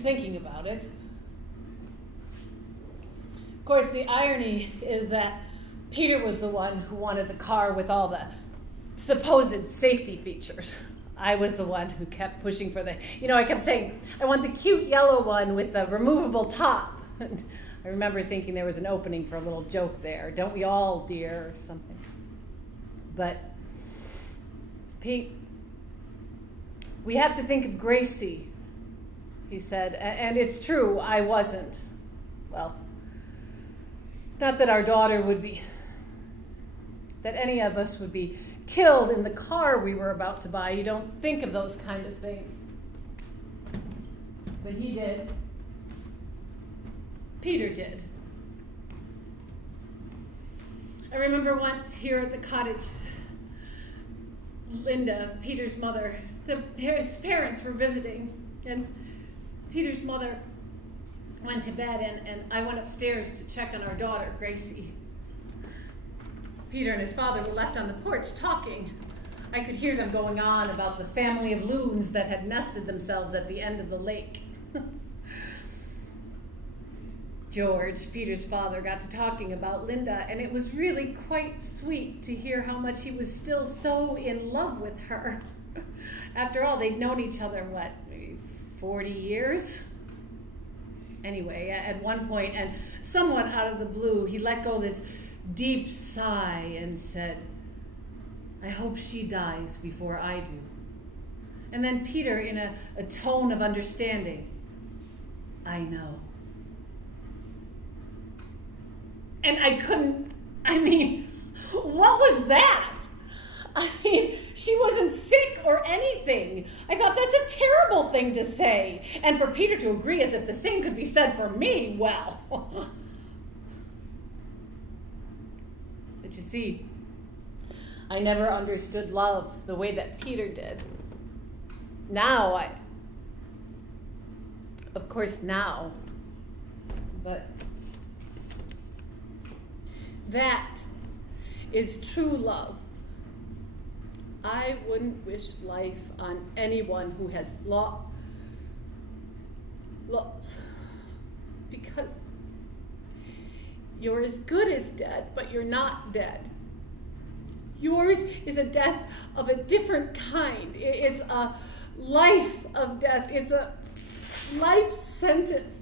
thinking about it. Of course, the irony is that Peter was the one who wanted the car with all the supposed safety features. I was the one who kept pushing for I kept saying, I want the cute yellow one with the removable top. And I remember thinking there was an opening for a little joke there. Don't we all, dear, or something. But, Pete, we have to think of Gracie, he said. And it's true, I wasn't. Well, not that our daughter would be, that any of us would be killed in the car we were about to buy. You don't think of those kind of things. But he did. Peter did. I remember once here at the cottage, Linda, Peter's mother, his parents were visiting, and Peter's mother went to bed, and I went upstairs to check on our daughter, Gracie. Peter and his father were left on the porch talking. I could hear them going on about the family of loons that had nested themselves at the end of the lake. George, Peter's father, got to talking about Linda, and it was really quite sweet to hear how much he was still so in love with her. After all, they'd known each other, maybe 40 years? Anyway, at one point, and somewhat out of the blue, he let go this deep sigh and said, I hope she dies before I do. And then Peter, in a tone of understanding, I know. And what was that? She wasn't sick or anything. I thought that's a terrible thing to say. And for Peter to agree as if the same could be said for me, well. But you see, I never understood love the way that Peter did. Now, of course now, but that is true love. I wouldn't wish life on anyone who has love, because you're as good as dead, but you're not dead. Yours is a death of a different kind. It's a life of death. It's a life sentence,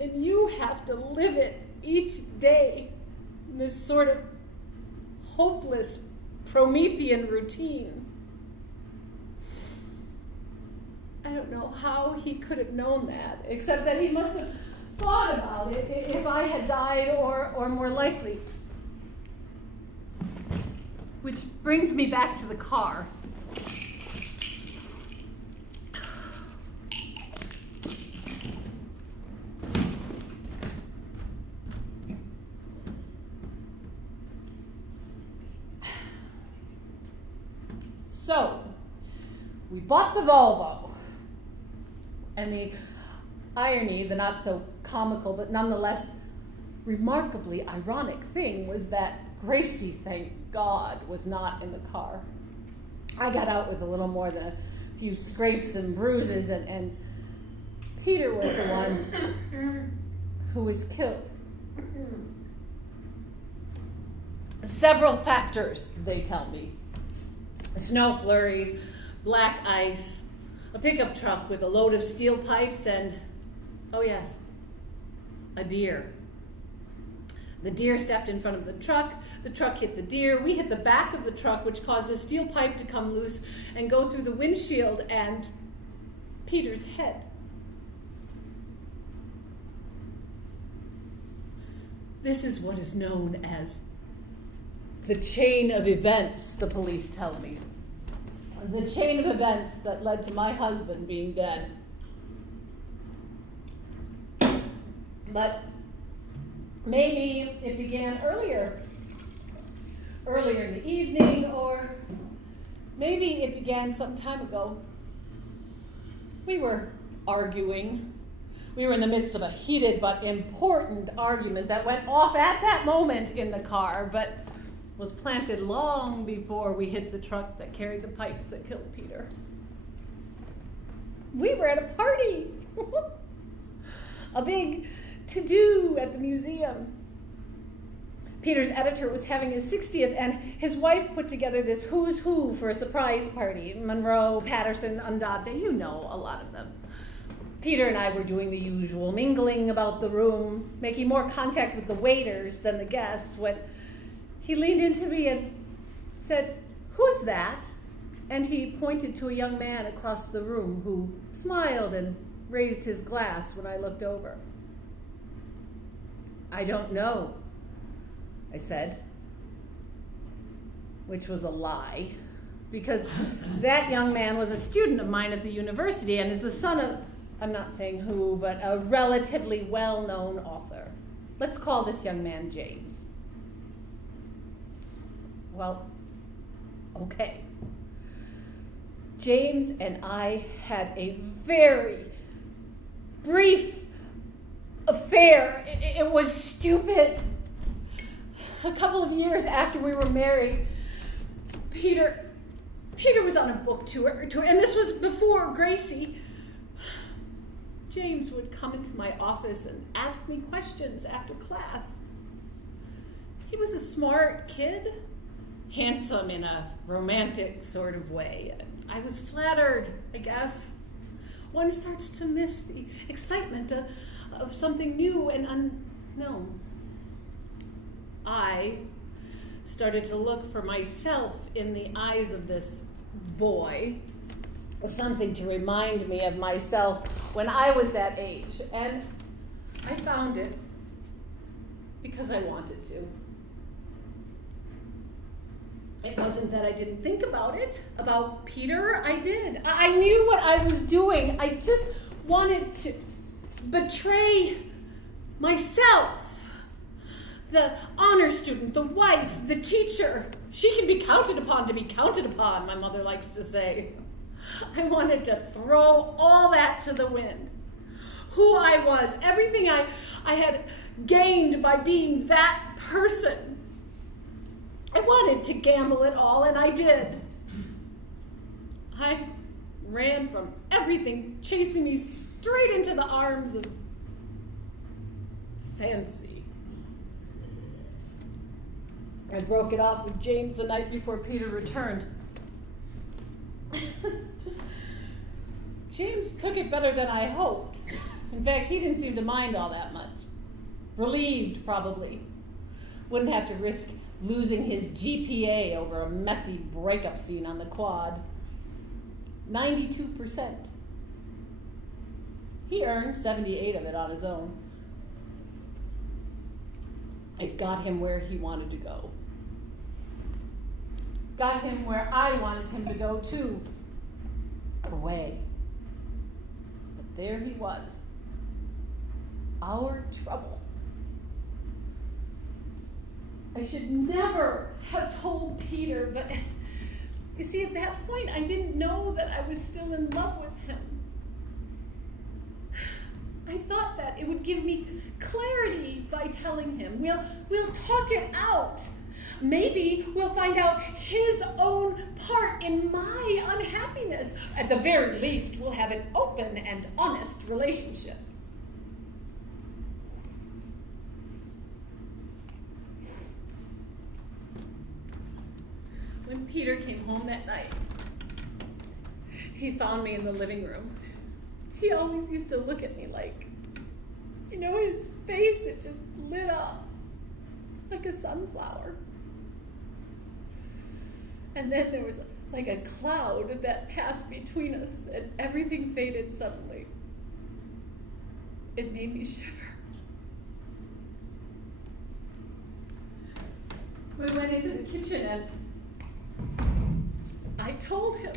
and you have to live it each day in this sort of hopeless Promethean routine. I don't know how he could have known that, except that he must have thought about it if I had died, or more likely. Which brings me back to the car. So, we bought the Volvo, and the irony, the not so comical but nonetheless remarkably ironic thing was that Gracie, thank God, was not in the car. I got out with a little more than a few scrapes and bruises, and Peter was the one who was killed. Several factors, they tell me. Snow flurries, black ice, a pickup truck with a load of steel pipes, and, oh yes, a deer. The deer stepped in front of the truck hit the deer, we hit the back of the truck, which caused a steel pipe to come loose and go through the windshield and Peter's head. This is what is known as the chain of events, the police tell me. The chain of events that led to my husband being dead. But maybe it began earlier in the evening, or maybe it began some time ago. We were arguing. We were in the midst of a heated but important argument that went off at that moment in the car, but was planted long before we hit the truck that carried the pipes that killed Peter. We were at a party. a big to-do at the museum. Peter's editor was having his 60th, and his wife put together this who's who for a surprise party. Monroe, Patterson, Andante, you know a lot of them. Peter and I were doing the usual mingling about the room, making more contact with the waiters than the guests, when he leaned into me and said, "Who's that?" And he pointed to a young man across the room who smiled and raised his glass when I looked over. "I don't know," I said, which was a lie, because that young man was a student of mine at the university and is the son of, I'm not saying who, but a relatively well-known author. Let's call this young man James. Well, okay. James and I had a very brief affair. It was stupid. A couple of years after we were married, Peter was on a book tour, and this was before Gracie. James would come into my office and ask me questions after class. He was a smart kid, handsome in a romantic sort of way. I was flattered, I guess. One starts to miss the excitement of something new and unknown. I started to look for myself in the eyes of this boy, something to remind me of myself when I was that age. And I found it because I wanted to. It wasn't that I didn't think about it, about Peter. I did. I knew what I was doing. I just wanted to betray myself. The honor student, the wife, the teacher. She can be counted upon to be counted upon, my mother likes to say. I wanted to throw all that to the wind. Who I was, everything I had gained by being that person. I wanted to gamble it all, and I did. I ran from everything chasing me straight into the arms of fancy. I broke it off with James the night before Peter returned. James took it better than I hoped. In fact, he didn't seem to mind all that much. Relieved, probably. Wouldn't have to risk losing his GPA over a messy breakup scene on the quad. 92%. He earned 78 of it on his own. It got him where he wanted to go. Got him where I wanted him to go too. Away. But there he was. Our trouble. I should never have told Peter, but you see, at that point, I didn't know that I was still in love with him. I thought that it would give me clarity by telling him. We'll talk it out. Maybe we'll find out his own part in my unhappiness. At the very least, we'll have an open and honest relationship. When Peter came home that night, he found me in the living room. He always used to look at me like, his face, it just lit up like a sunflower. And then there was like a cloud that passed between us, and everything faded suddenly. It made me shiver. We went into the kitchen and I told him.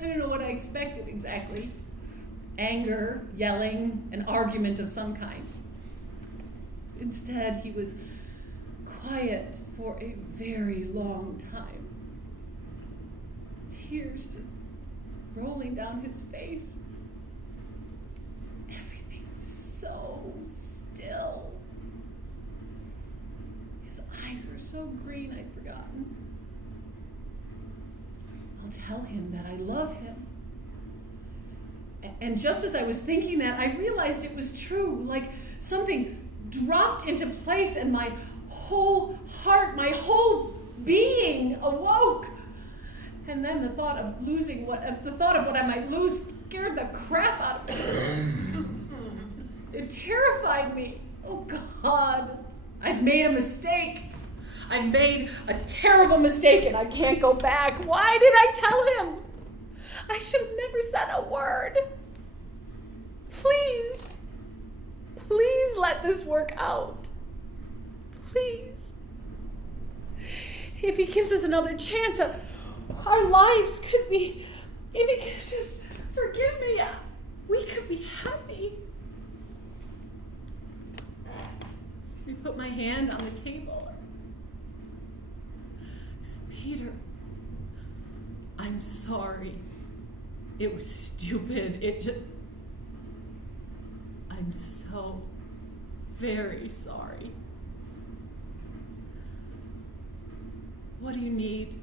I don't know what I expected exactly. Anger, yelling, an argument of some kind. Instead, he was quiet for a very long time. Tears just rolling down his face. Everything was so still. His eyes were so green I'd forgotten. I'll tell him that I love him. And just as I was thinking that, I realized it was true. Like something dropped into place and my whole heart, my whole being awoke. And then the thought of what I might lose scared the crap out of me. It terrified me. Oh God, I've made a mistake. I've made a terrible mistake and I can't go back. Why did I tell him? I should have never said a word. Please, please let this work out. Please. If he gives us another chance, our lives could be, if he could just forgive me, we could be happy. I put my hand on the table. I said, Peter, I'm sorry. It was stupid. I'm so very sorry. What do you need?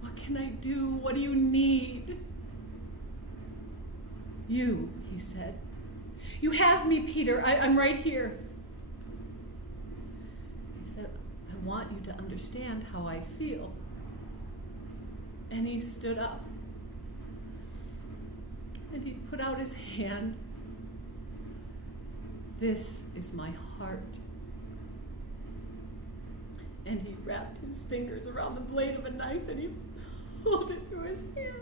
What can I do? What do you need? You, he said. You have me, Peter. I'm right here. He said, I want you to understand how I feel. And he stood up. And he put out his hand. This is my heart. And he wrapped his fingers around the blade of a knife and he pulled it through his hand.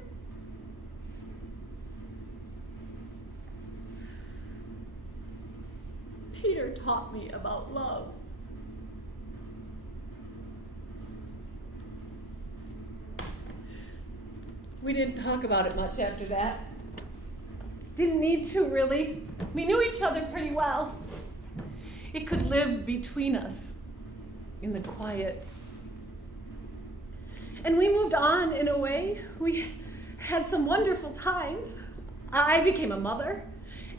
Peter taught me about love. We didn't talk about it much after that. Didn't need to, really. We knew each other pretty well. It could live between us in the quiet. And we moved on in a way. We had some wonderful times. I became a mother,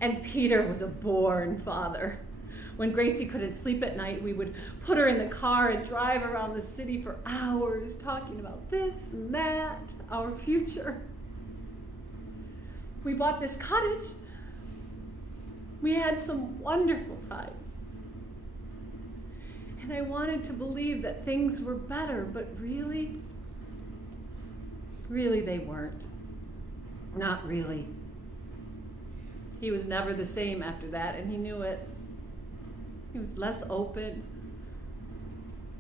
and Peter was a born father. When Gracie couldn't sleep at night, we would put her in the car and drive around the city for hours talking about this and that, our future. We bought this cottage. We had some wonderful times. And I wanted to believe that things were better, but really they weren't. Not really. He was never the same after that, and he knew it. He was less open,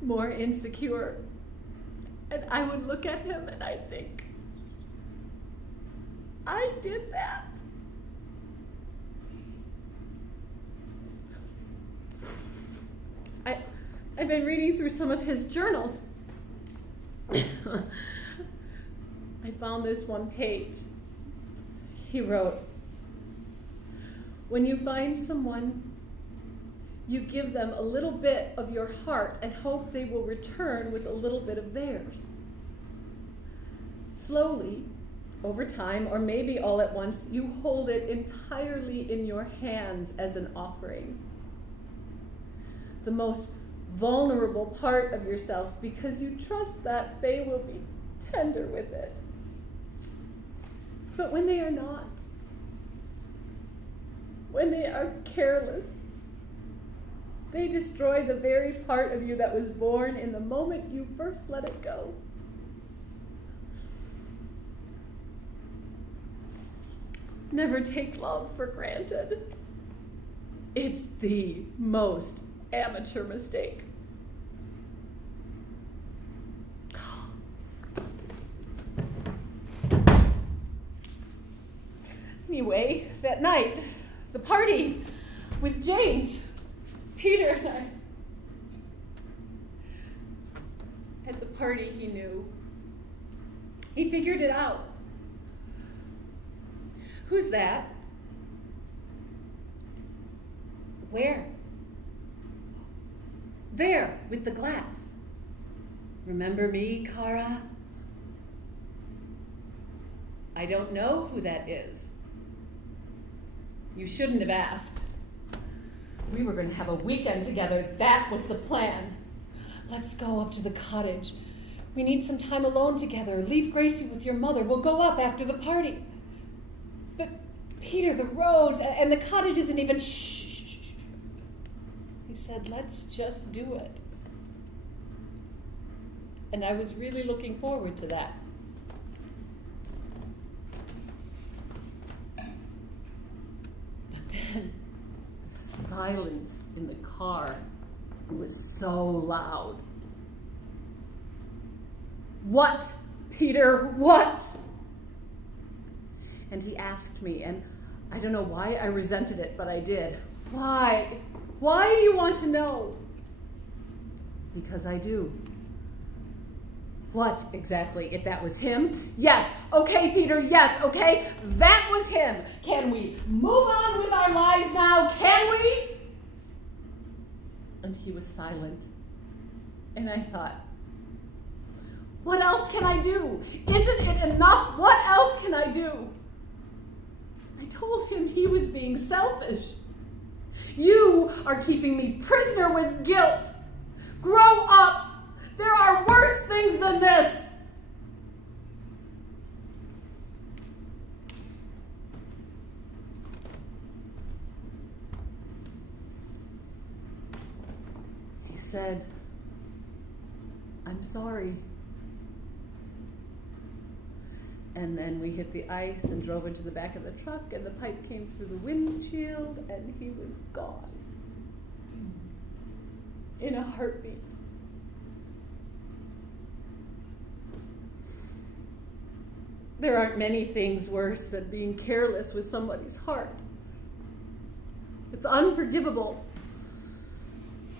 more insecure. And I would look at him and I'd think, I did that. I've been reading through some of his journals. I found this one page. He wrote, when you find someone, you give them a little bit of your heart and hope they will return with a little bit of theirs. Slowly, over time, or maybe all at once, you hold it entirely in your hands as an offering. The most vulnerable part of yourself, because you trust that they will be tender with it. But when they are not, when they are careless, they destroy the very part of you that was born in the moment you first let it go. Never take love for granted. It's the most amateur mistake. Anyway, that night, the party with James, Peter and I. At the party, he knew. He figured it out. Who's that? Where? There, with the glass. Remember me, Cara? I don't know who that is. You shouldn't have asked. We were going to have a weekend together. That was the plan. Let's go up to the cottage. We need some time alone together. Leave Gracie with your mother. We'll go up after the party. Peter, the roads and the cottage isn't even shh. He said, let's just do it. And I was really looking forward to that. But then the silence in the car was so loud. What, Peter, what? And he asked me, and I don't know why I resented it, but I did. Why? Why do you want to know? Because I do. What exactly? If that was him? Yes. Okay, Peter, yes. Okay, that was him. Can we move on with our lives now? Can we? And he was silent. And I thought, what else can I do? Isn't it enough? What else can I do? I told him he was being selfish. You are keeping me prisoner with guilt. Grow up. There are worse things than this. He said, I'm sorry. And then we hit the ice and drove into the back of the truck, and the pipe came through the windshield, and he was gone. In a heartbeat. There aren't many things worse than being careless with somebody's heart. It's unforgivable.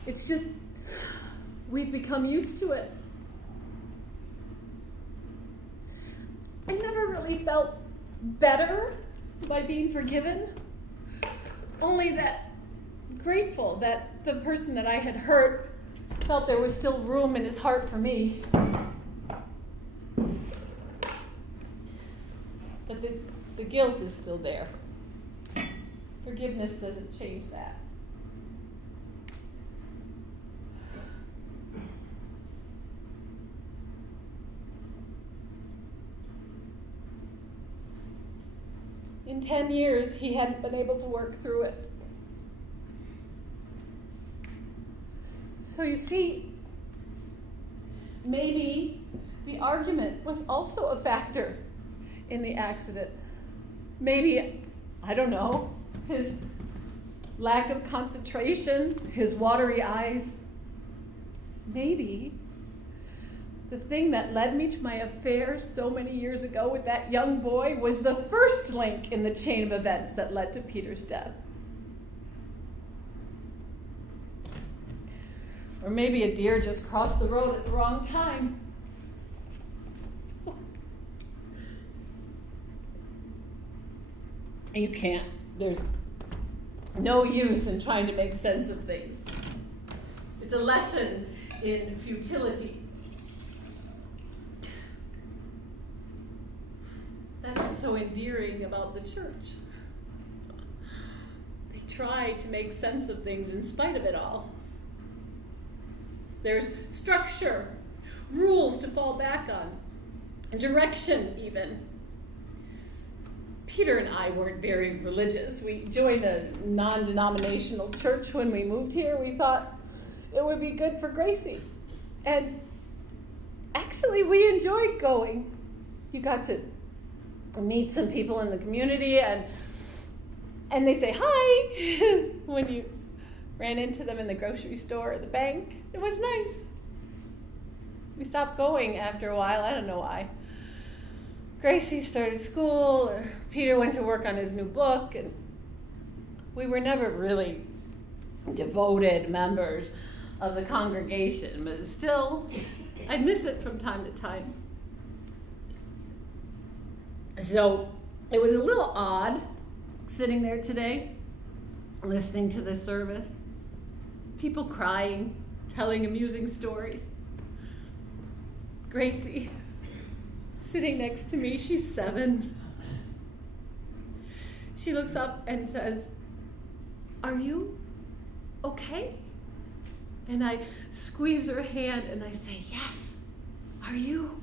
It's just, we've become used to it. I never really felt better by being forgiven, only that grateful that the person that I had hurt felt there was still room in his heart for me. But the guilt is still there. Forgiveness doesn't change that. In 10 years, he hadn't been able to work through it. So you see, maybe the argument was also a factor in the accident. Maybe, I don't know, his lack of concentration, his watery eyes. Maybe the thing that led me to my affair so many years ago with that young boy was the first link in the chain of events that led to Peter's death. Or maybe a deer just crossed the road at the wrong time. You can't. There's no use in trying to make sense of things. It's a lesson in futility. That's what's so endearing about the church. They try to make sense of things in spite of it all. There's structure, rules to fall back on, direction even. Peter and I weren't very religious. We joined a non-denominational church when we moved here. We thought it would be good for Gracie. And actually, we enjoyed going. You got to meet some people in the community, and they'd say hi when you ran into them in the grocery store or the bank. It was nice. We stopped going after a while. I don't know why. Gracie started school, or Peter went to work on his new book, and we were never really devoted members of the congregation, but still, I'd miss it from time to time. So it was a little odd sitting there today, listening to the service. People crying, telling amusing stories. Gracie, sitting next to me, she's 7. She looks up and says, "Are you okay?" And I squeeze her hand and I say, "Yes, are you?"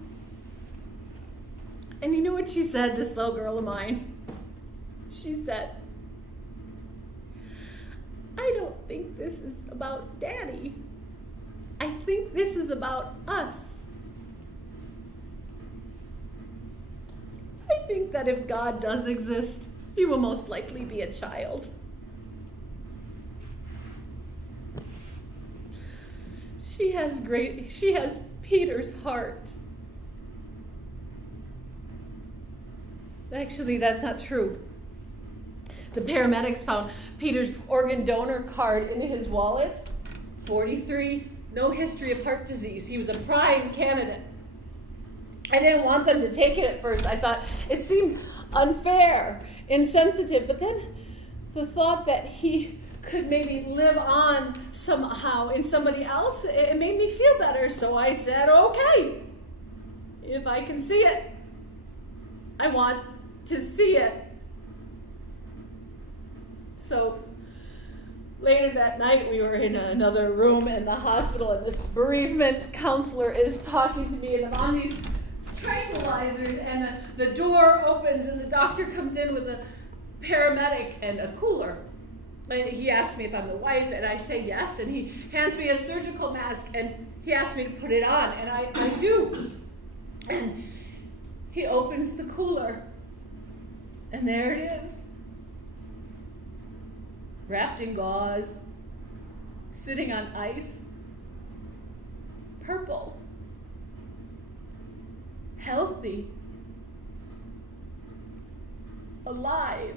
And you know what she said, this little girl of mine? She said, I don't think this is about Daddy. I think this is about us. I think that if God does exist, he will most likely be a child. She has Peter's heart. Actually, that's not true. The paramedics found Peter's organ donor card in his wallet. 43, no history of heart disease. He was a prime candidate. I didn't want them to take it at first. I thought it seemed unfair, insensitive, but then the thought that he could maybe live on somehow in somebody else, it made me feel better. So I said, okay, if I can see it, I want to see it. So later that night, we were in another room in the hospital, and this bereavement counselor is talking to me, and I'm on these tranquilizers, and the door opens, and the doctor comes in with a paramedic and a cooler. And he asked me if I'm the wife, and I say yes, and he hands me a surgical mask, and he asked me to put it on, and I do. And he opens the cooler, and there it is. Wrapped in gauze, sitting on ice, purple, healthy, alive.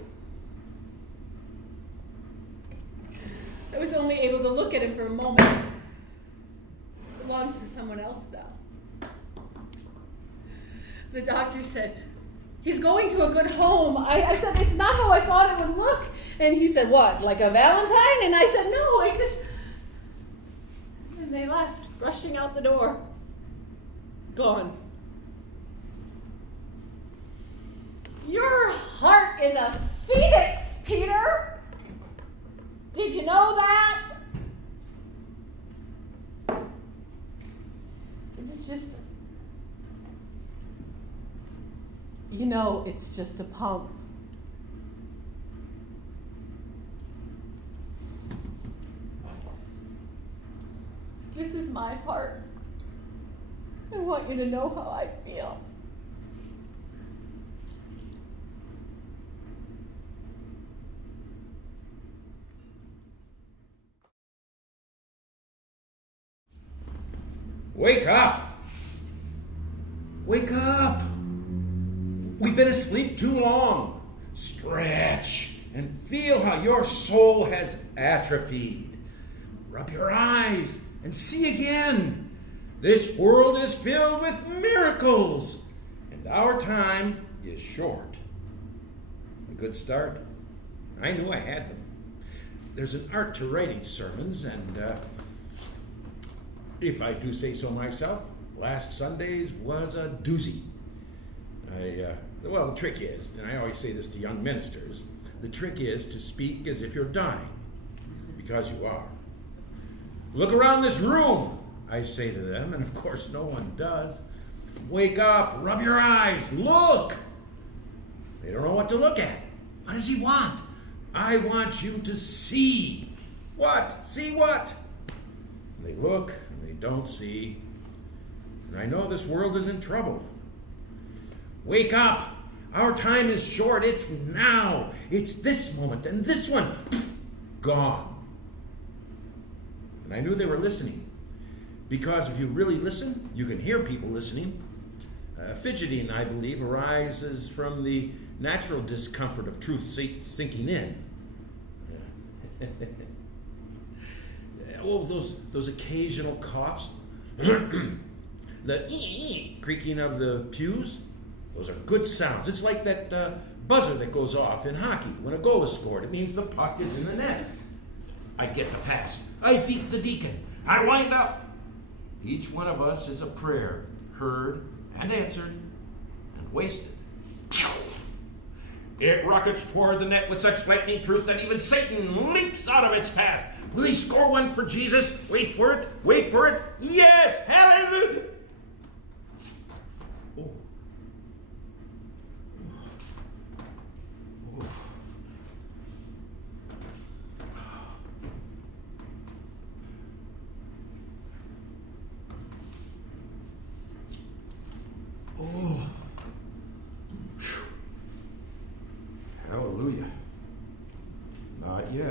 I was only able to look at him for a moment. It belongs to someone else now. The doctor said, he's going to a good home. I said, it's not how I thought it would look. And he said, what, like a Valentine? And I said, no, And they left, rushing out the door. Gone. Your heart is a phoenix, Peter. Did you know that? It's just, it's just a pump. This is my heart. I want you to know how I feel. Wake up! Wake up! We've been asleep too long. Stretch and feel how your soul has atrophied. Rub your eyes and see again. This world is filled with miracles, and our time is short. A good start. I knew I had them. There's an art to writing sermons, and if I do say so myself, last Sunday's was a doozy. The trick is, and I always say this to young ministers, the trick is to speak as if you're dying, because you are. Look around this room, I say to them, and of course no one does. Wake up, rub your eyes, look. They don't know what to look at. What does he want? I want you to see. What? See what? And they look, and they don't see. And I know this world is in trouble. Wake up. Our time is short. It's now. It's this moment, and this one, gone. And I knew they were listening, because if you really listen, you can hear people listening. Fidgeting, I believe, arises from the natural discomfort of truth sinking in. Those occasional coughs, the creaking of the pews, those are good sounds. It's like that buzzer that goes off in hockey when a goal is scored. It means the puck is in the net. I get the pass. I deep the deacon. I wind up. Each one of us is a prayer heard and answered and wasted. It rockets toward the net with such lightning truth that even Satan leaps out of its path. Will he score one for Jesus? Wait for it. Wait for it. Yes! Hallelujah! Oh.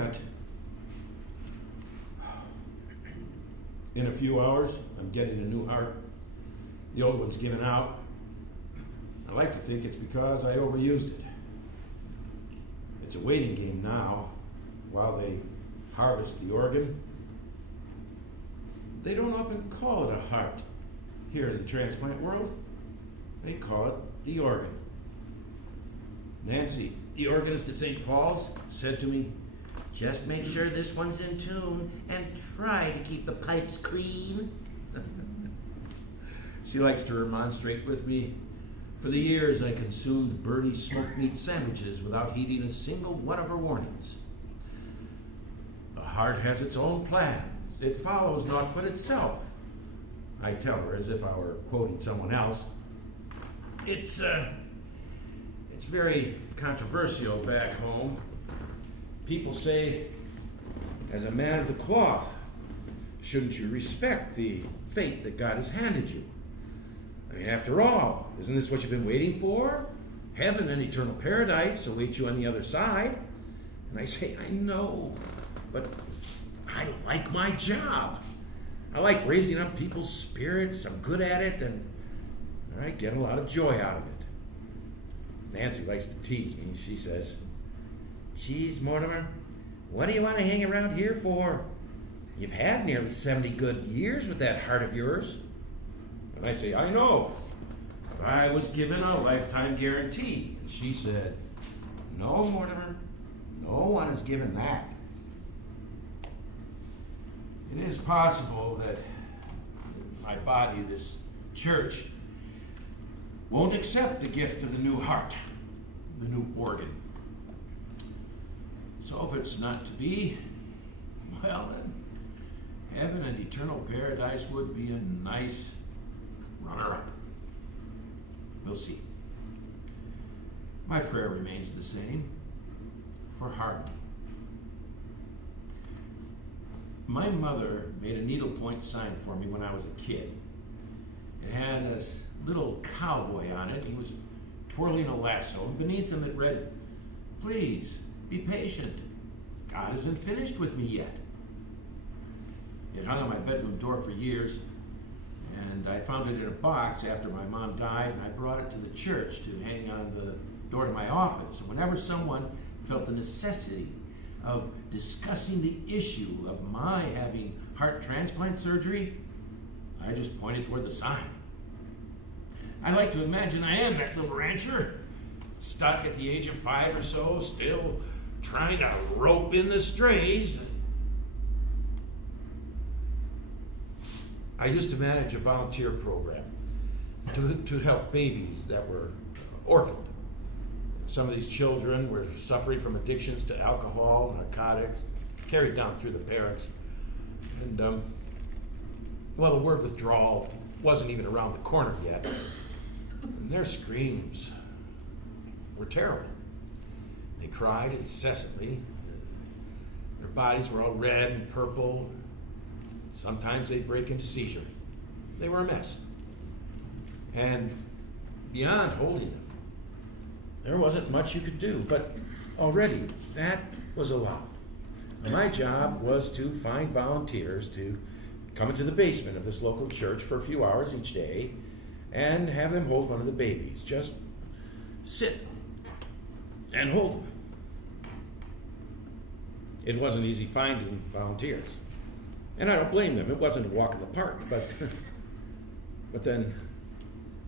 that in a few hours I'm getting a new heart. The old one's given out. I like to think it's because I overused it. It's a waiting game now while they harvest the organ. They don't often call it a heart here in the transplant world. They call it the organ. Nancy, the organist at St. Paul's, said to me, "Just make sure this one's in tune and try to keep the pipes clean." She likes to remonstrate with me. For the years I consumed Bertie's smoked meat sandwiches without heeding a single one of her warnings. The heart has its own plans. It follows naught but itself. I tell her as if I were quoting someone else. It's very controversial back home. People say, as a man of the cloth, shouldn't you respect the fate that God has handed you? I mean, after all, isn't this what you've been waiting for? Heaven and eternal paradise await you on the other side. And I say, I know, but I don't like my job. I like raising up people's spirits. I'm good at it, and I get a lot of joy out of it. Nancy likes to tease me. She says, "Geez, Mortimer, what do you want to hang around here for? You've had nearly 70 good years with that heart of yours." And I say, I know. I was given a lifetime guarantee. And she said, "No, Mortimer, no one is given that." It is possible that my body, this church, won't accept the gift of the new heart, the new organ. So if it's not to be, well then, heaven and eternal paradise would be a nice runner-up. We'll see. My prayer remains the same, for harmony. My mother made a needlepoint sign for me when I was a kid. It had a little cowboy on it. He was twirling a lasso, and beneath him it read, "Please, be patient. God isn't finished with me yet." It hung on my bedroom door for years, and I found it in a box after my mom died, and I brought it to the church to hang on the door to my office. And whenever someone felt the necessity of discussing the issue of my having heart transplant surgery, I just pointed toward the sign. I like to imagine I am that little rancher, stuck at the age of 5 or so, still trying to rope in the strays. I used to manage a volunteer program to help babies that were orphaned. Some of these children were suffering from addictions to alcohol, narcotics, carried down through the parents. And, the word withdrawal wasn't even around the corner yet. And their screams were terrible. They cried incessantly. Their bodies were all red and purple. Sometimes they'd break into seizure. They were a mess. And beyond holding them, there wasn't much you could do, but already that was allowed. My job was to find volunteers to come into the basement of this local church for a few hours each day and have them hold one of the babies. Just sit and hold them. It wasn't easy finding volunteers. And I don't blame them. It wasn't a walk in the park, but then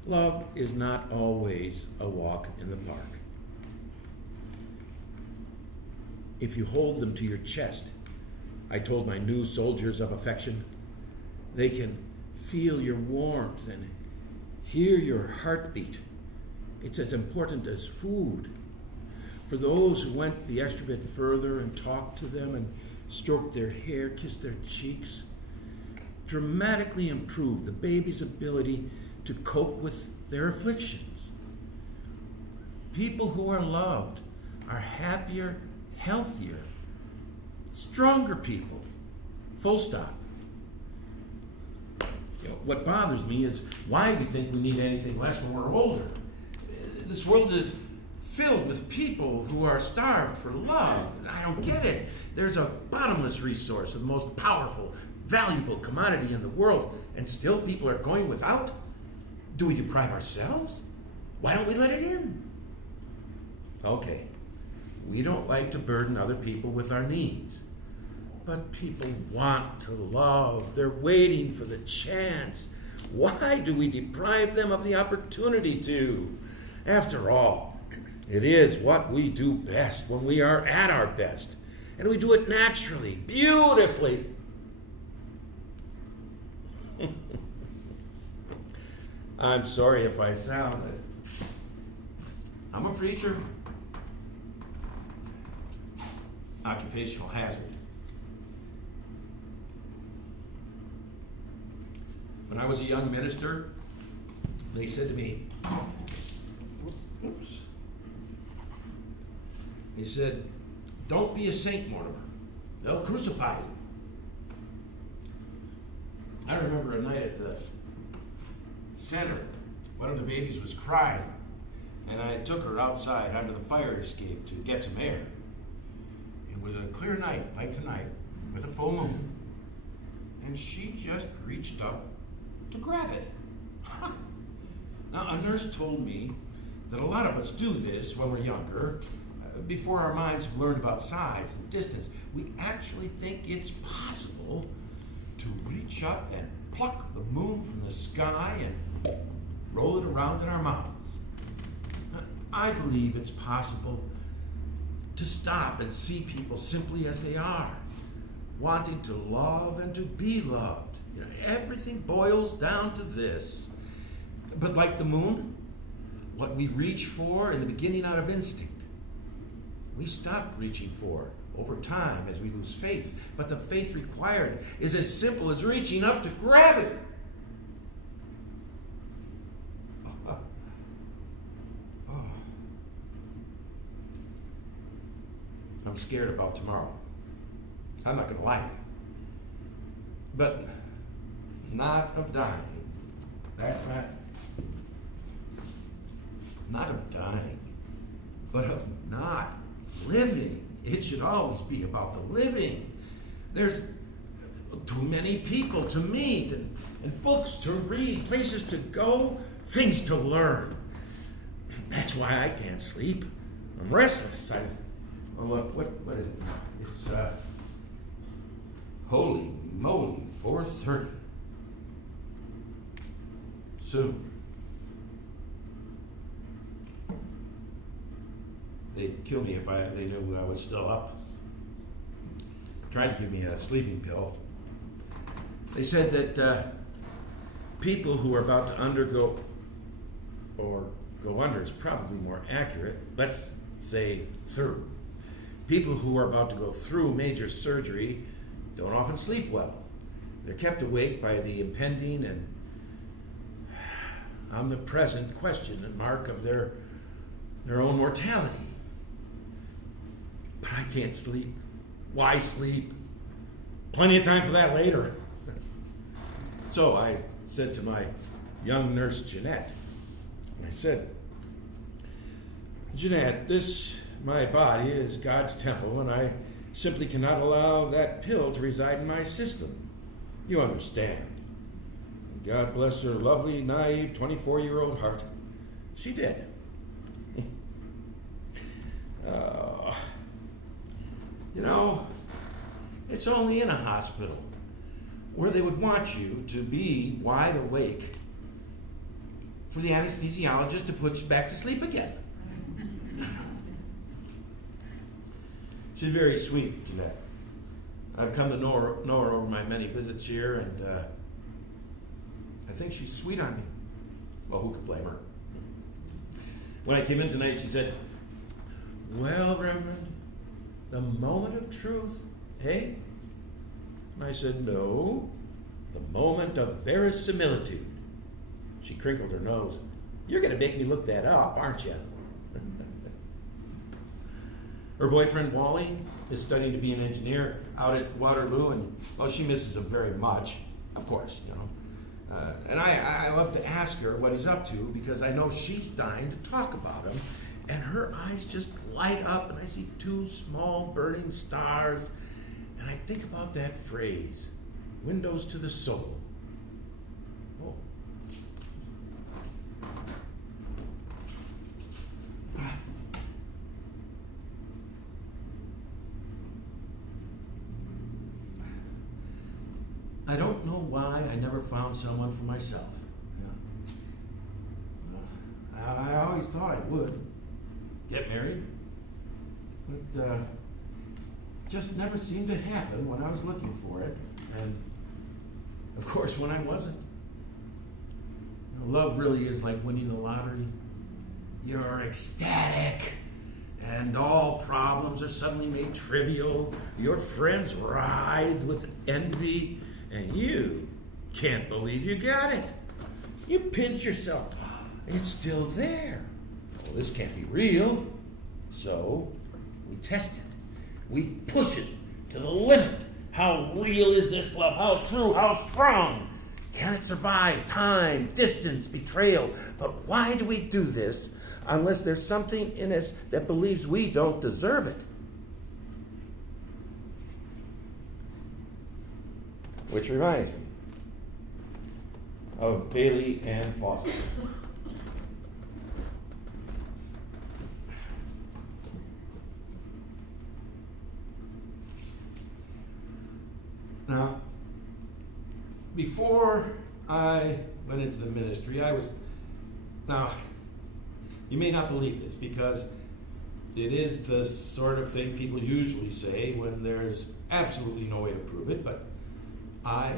love is not always a walk in the park. If you hold them to your chest, I told my new soldiers of affection, they can feel your warmth and hear your heartbeat. It's as important as food. For those who went the extra bit further and talked to them and stroked their hair, kissed their cheeks, dramatically improved the baby's ability to cope with their afflictions. People who are loved are happier, healthier, stronger people. Full stop. What bothers me is why we think we need anything less when we're older. This world is filled with people who are starved for love. And I don't get it. There's a bottomless resource, the most powerful, valuable commodity in the world, and still people are going without? Do we deprive ourselves? Why don't we let it in? Okay, we don't like to burden other people with our needs. But people want to love. They're waiting for the chance. Why do we deprive them of the opportunity to? After all, it is what we do best when we are at our best. And we do it naturally, beautifully. I'm sorry if I sound it. I'm a preacher. Occupational hazard. When I was a young minister, they said to me, oops. He said, don't be a saint, Mortimer. They'll crucify you. I remember a night at the center, one of the babies was crying, and I took her outside onto the fire escape to get some air. It was a clear night, like tonight, with a full moon, and she just reached up to grab it. Now, a nurse told me that a lot of us do this when we're younger, before our minds have learned about size and distance. We actually think it's possible to reach up and pluck the moon from the sky and roll it around in our mouths. Now, I believe it's possible to stop and see people simply as they are, wanting to love and to be loved. You know, everything boils down to this. But like the moon, what we reach for in the beginning out of instinct, we stop reaching for over time as we lose faith. But the faith required is as simple as reaching up to grab it. I'm scared about tomorrow. I'm not going to lie to you. But not of dying. That's right. Not of dying, but of not living. It should always be about the living. There's too many people to meet, and books to read, places to go, things to learn. That's why I can't sleep. I'm restless. What is it now? It's holy moly, 4:30. Soon. They'd kill me if they knew I was still up. Tried to give me a sleeping pill. They said that people who are about to undergo or go under is probably more accurate. Let's say through. People who are about to go through major surgery don't often sleep well. They're kept awake by the impending and omnipresent question and mark of their own mortality. But I can't sleep. Why sleep? Plenty of time for that later. So I said to my young nurse, Jeanette, I said, Jeanette, my body is God's temple, and I simply cannot allow that pill to reside in my system. You understand. God bless her lovely, naive, 24-year-old heart. She did. It's only in a hospital where they would want you to be wide awake for the anesthesiologist to put you back to sleep again. She's very sweet, Jeanette. I've come to know her over my many visits here, and I think she's sweet on me. Well, who could blame her? When I came in tonight, she said, well, Reverend, the moment of truth, eh? And I said, no, the moment of verisimilitude. She crinkled her nose. You're going to make me look that up, aren't you? Her boyfriend, Wally, is studying to be an engineer out at Waterloo, and, well, she misses him very much, of course, you know. And I love to ask her what he's up to because I know she's dying to talk about him. and her eyes just light up, and I see two small burning stars, and I think about that phrase, windows to the soul. Oh. I don't know why I never found someone for myself. Yeah. I always thought I would get married, but just never seemed to happen when I was looking for it, and of course when I wasn't. Love really is like winning the lottery. You're ecstatic, and all problems are suddenly made trivial. Your friends writhe with envy, and you can't believe you got it. You pinch yourself. It's still there. Well, this can't be real. So we test it. We push it to the limit. How real is this love? How true? How strong? Can it survive time, distance, betrayal? But why do we do this unless there's something in us that believes we don't deserve it? Which reminds me of Bailey and Foster. Now, before I went into the ministry, now, you may not believe this because it is the sort of thing people usually say when there's absolutely no way to prove it, but I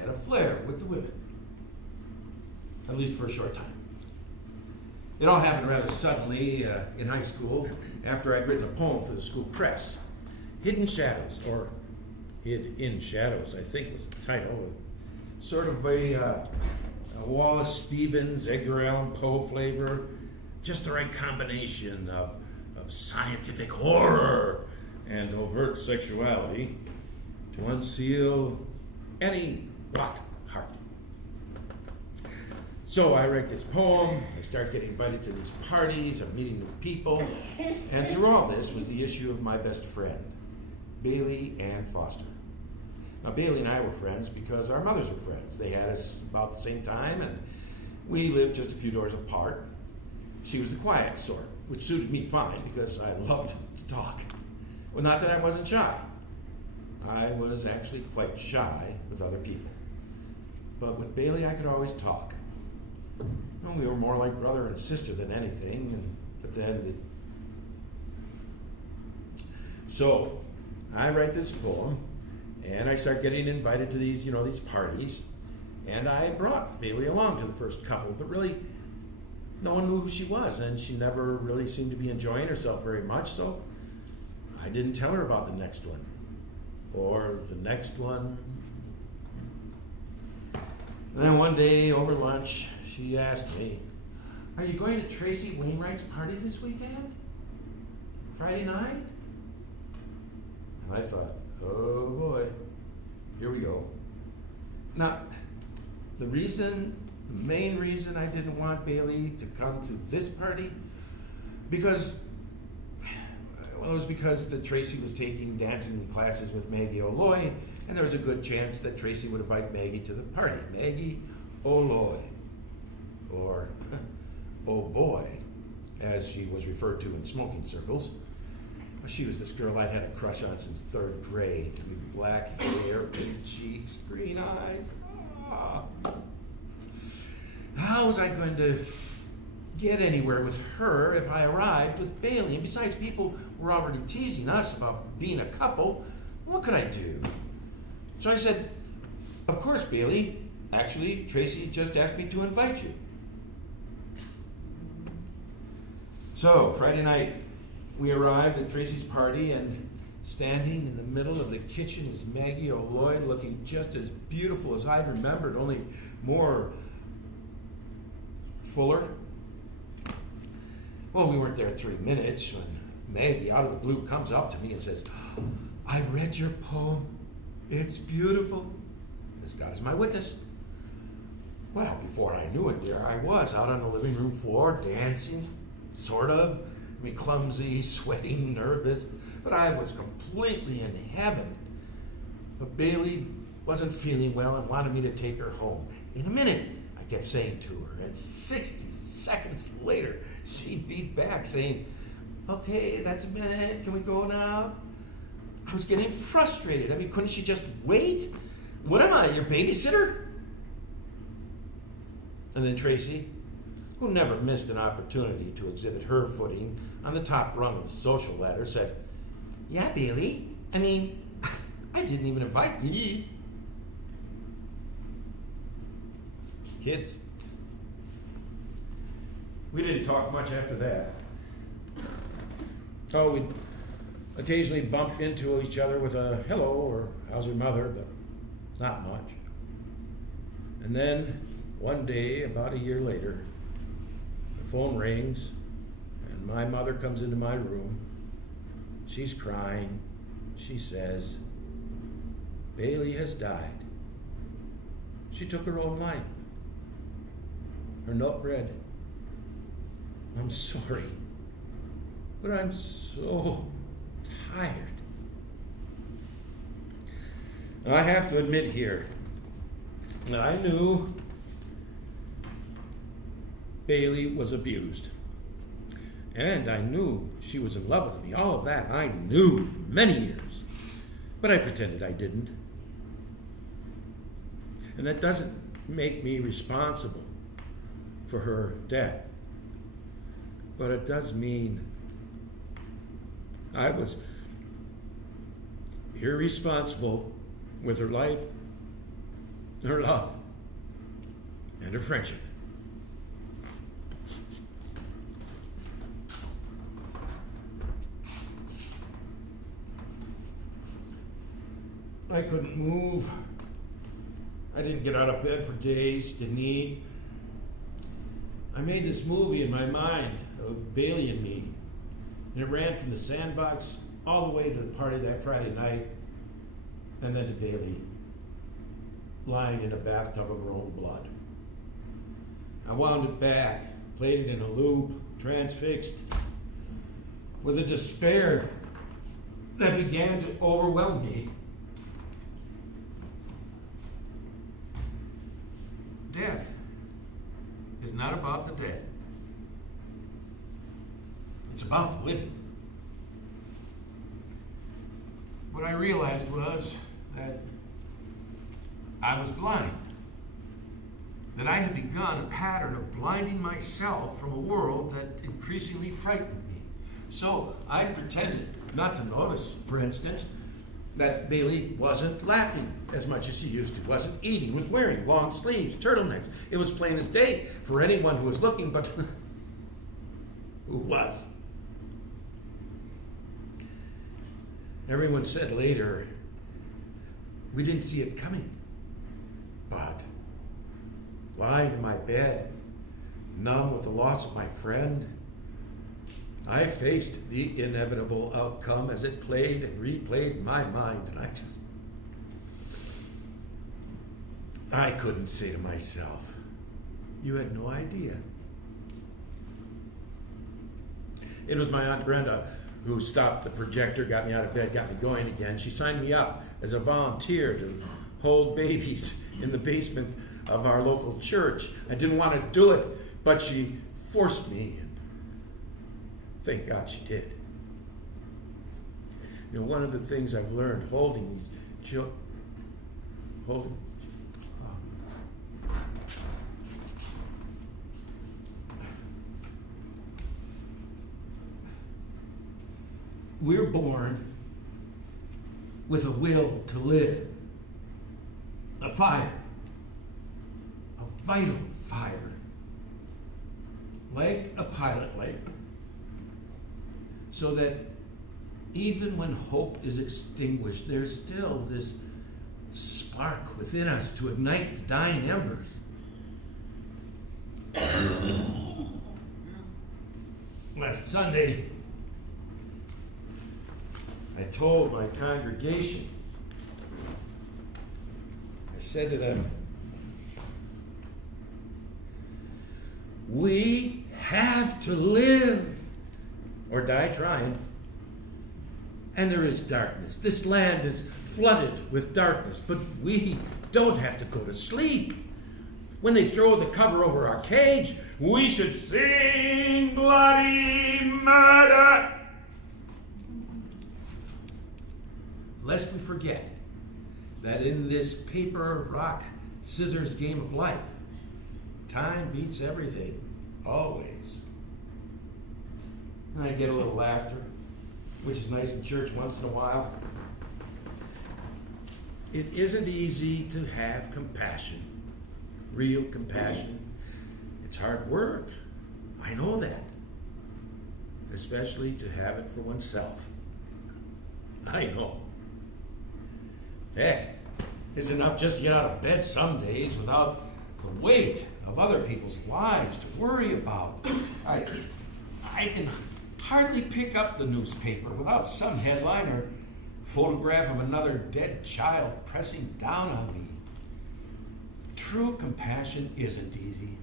had a flair with the women, at least for a short time. It all happened rather suddenly in high school after I'd written a poem for the school press. Hidden Shadows, or Hid in Shadows, I think was the title. Sort of a Wallace Stevens, Edgar Allan Poe flavor. Just the right combination of scientific horror and overt sexuality to unseal any locked heart. So I write this poem, I start getting invited to these parties, I'm meeting new people, and through all this was the issue of my best friend, Bailey and Foster. Now, Bailey and I were friends because our mothers were friends. They had us about the same time, and we lived just a few doors apart. She was the quiet sort, which suited me fine because I loved to talk. Well, not that I wasn't shy. I was actually quite shy with other people. But with Bailey, I could always talk. Well, we were more like brother and sister than anything, but then... So, I write this poem, and I start getting invited to these parties, and I brought Bailey along to the first couple, but really, no one knew who she was, and she never really seemed to be enjoying herself very much, so I didn't tell her about the next one, or the next one. And then one day, over lunch, she asked me, "Are you going to Tracy Wainwright's party this weekend? Friday night?" And I thought, oh boy, here we go. Now, the main reason I didn't want Bailey to come to this party, it was because that Tracy was taking dancing classes with Maggie O'Loy, and there was a good chance that Tracy would invite Maggie to the party. Maggie O'Loy, or oh boy, as she was referred to in smoking circles. She was this girl I'd had a crush on since third grade. Black hair, pink cheeks, green eyes. Ah. How was I going to get anywhere with her if I arrived with Bailey? And besides, people were already teasing us about being a couple. What could I do? So I said, "Of course, Bailey. Actually, Tracy just asked me to invite you." So, Friday night, we arrived at Tracy's party, and standing in the middle of the kitchen is Maggie O'Loy, looking just as beautiful as I'd remembered, only more fuller. Well, we weren't there 3 minutes when Maggie, out of the blue, comes up to me and says, "I read your poem. It's beautiful. As God is my witness." Well, before I knew it, there I was, out on the living room floor, dancing, sort of. I mean, clumsy, sweating, nervous, but I was completely in heaven. But Bailey wasn't feeling well and wanted me to take her home. In a minute, I kept saying to her, and 60 seconds later, she'd be back saying, okay, that's a minute, can we go now? I was getting frustrated. I mean, couldn't she just wait? What am I, your babysitter? And then Tracy, who never missed an opportunity to exhibit her footing on the top rung of the social ladder, said, yeah, Bailey, I mean, I didn't even invite you. Kids. We didn't talk much after that. Oh, we'd occasionally bump into each other with a hello or how's your mother, but not much. And then one day, about a year later, the phone rings and my mother comes into my room. She's crying. She says, Bailey has died. She took her own life. Her note read, I'm sorry, but I'm so tired. And I have to admit here that I knew Bailey was abused. And I knew she was in love with me. All of that I knew for many years. But I pretended I didn't. And that doesn't make me responsible for her death. But it does mean I was irresponsible with her life, her love, and her friendship. I couldn't move. I didn't get out of bed for days, didn't eat. I made this movie in my mind of Bailey and me, and it ran from the sandbox all the way to the party that Friday night, and then to Bailey lying in a bathtub of her own blood. I wound it back, played it in a loop, transfixed, with a despair that began to overwhelm me. Death is not about the dead. It's about the living. What I realized was that I was blind. That I had begun a pattern of blinding myself from a world that increasingly frightened me. So I pretended not to notice, for instance, that Bailey wasn't laughing as much as she used to, wasn't eating, was wearing long sleeves, turtlenecks. It was plain as day for anyone who was looking, but who was? Everyone said later, we didn't see it coming. But lying in my bed, numb with the loss of my friend, I faced the inevitable outcome as it played and replayed in my mind, and I couldn't say to myself, you had no idea. It was my Aunt Brenda who stopped the projector, got me out of bed, got me going again. She signed me up as a volunteer to hold babies in the basement of our local church. I didn't want to do it, but she forced me, and thank God she did. You know, one of the things I've learned holding these children, we're born with a will to live, a fire, a vital fire, like a pilot light, so that even when hope is extinguished, there's still this spark within us to ignite the dying embers. Last Sunday, I told my congregation, I said to them, We have to live or die trying. And there is darkness. This land is flooded with darkness, but we don't have to go to sleep. When they throw the cover over our cage, we should sing bloody murder. Lest we forget that in this paper, rock, scissors game of life, time beats everything, always. And I get a little laughter, which is nice in church once in a while. It isn't easy to have compassion, real compassion. It's hard work. I know that. Especially to have it for oneself. I know. Heck, it's enough just to get out of bed some days without the weight of other people's lives to worry about. I can hardly pick up the newspaper without some headline or photograph of another dead child pressing down on me. True compassion isn't easy,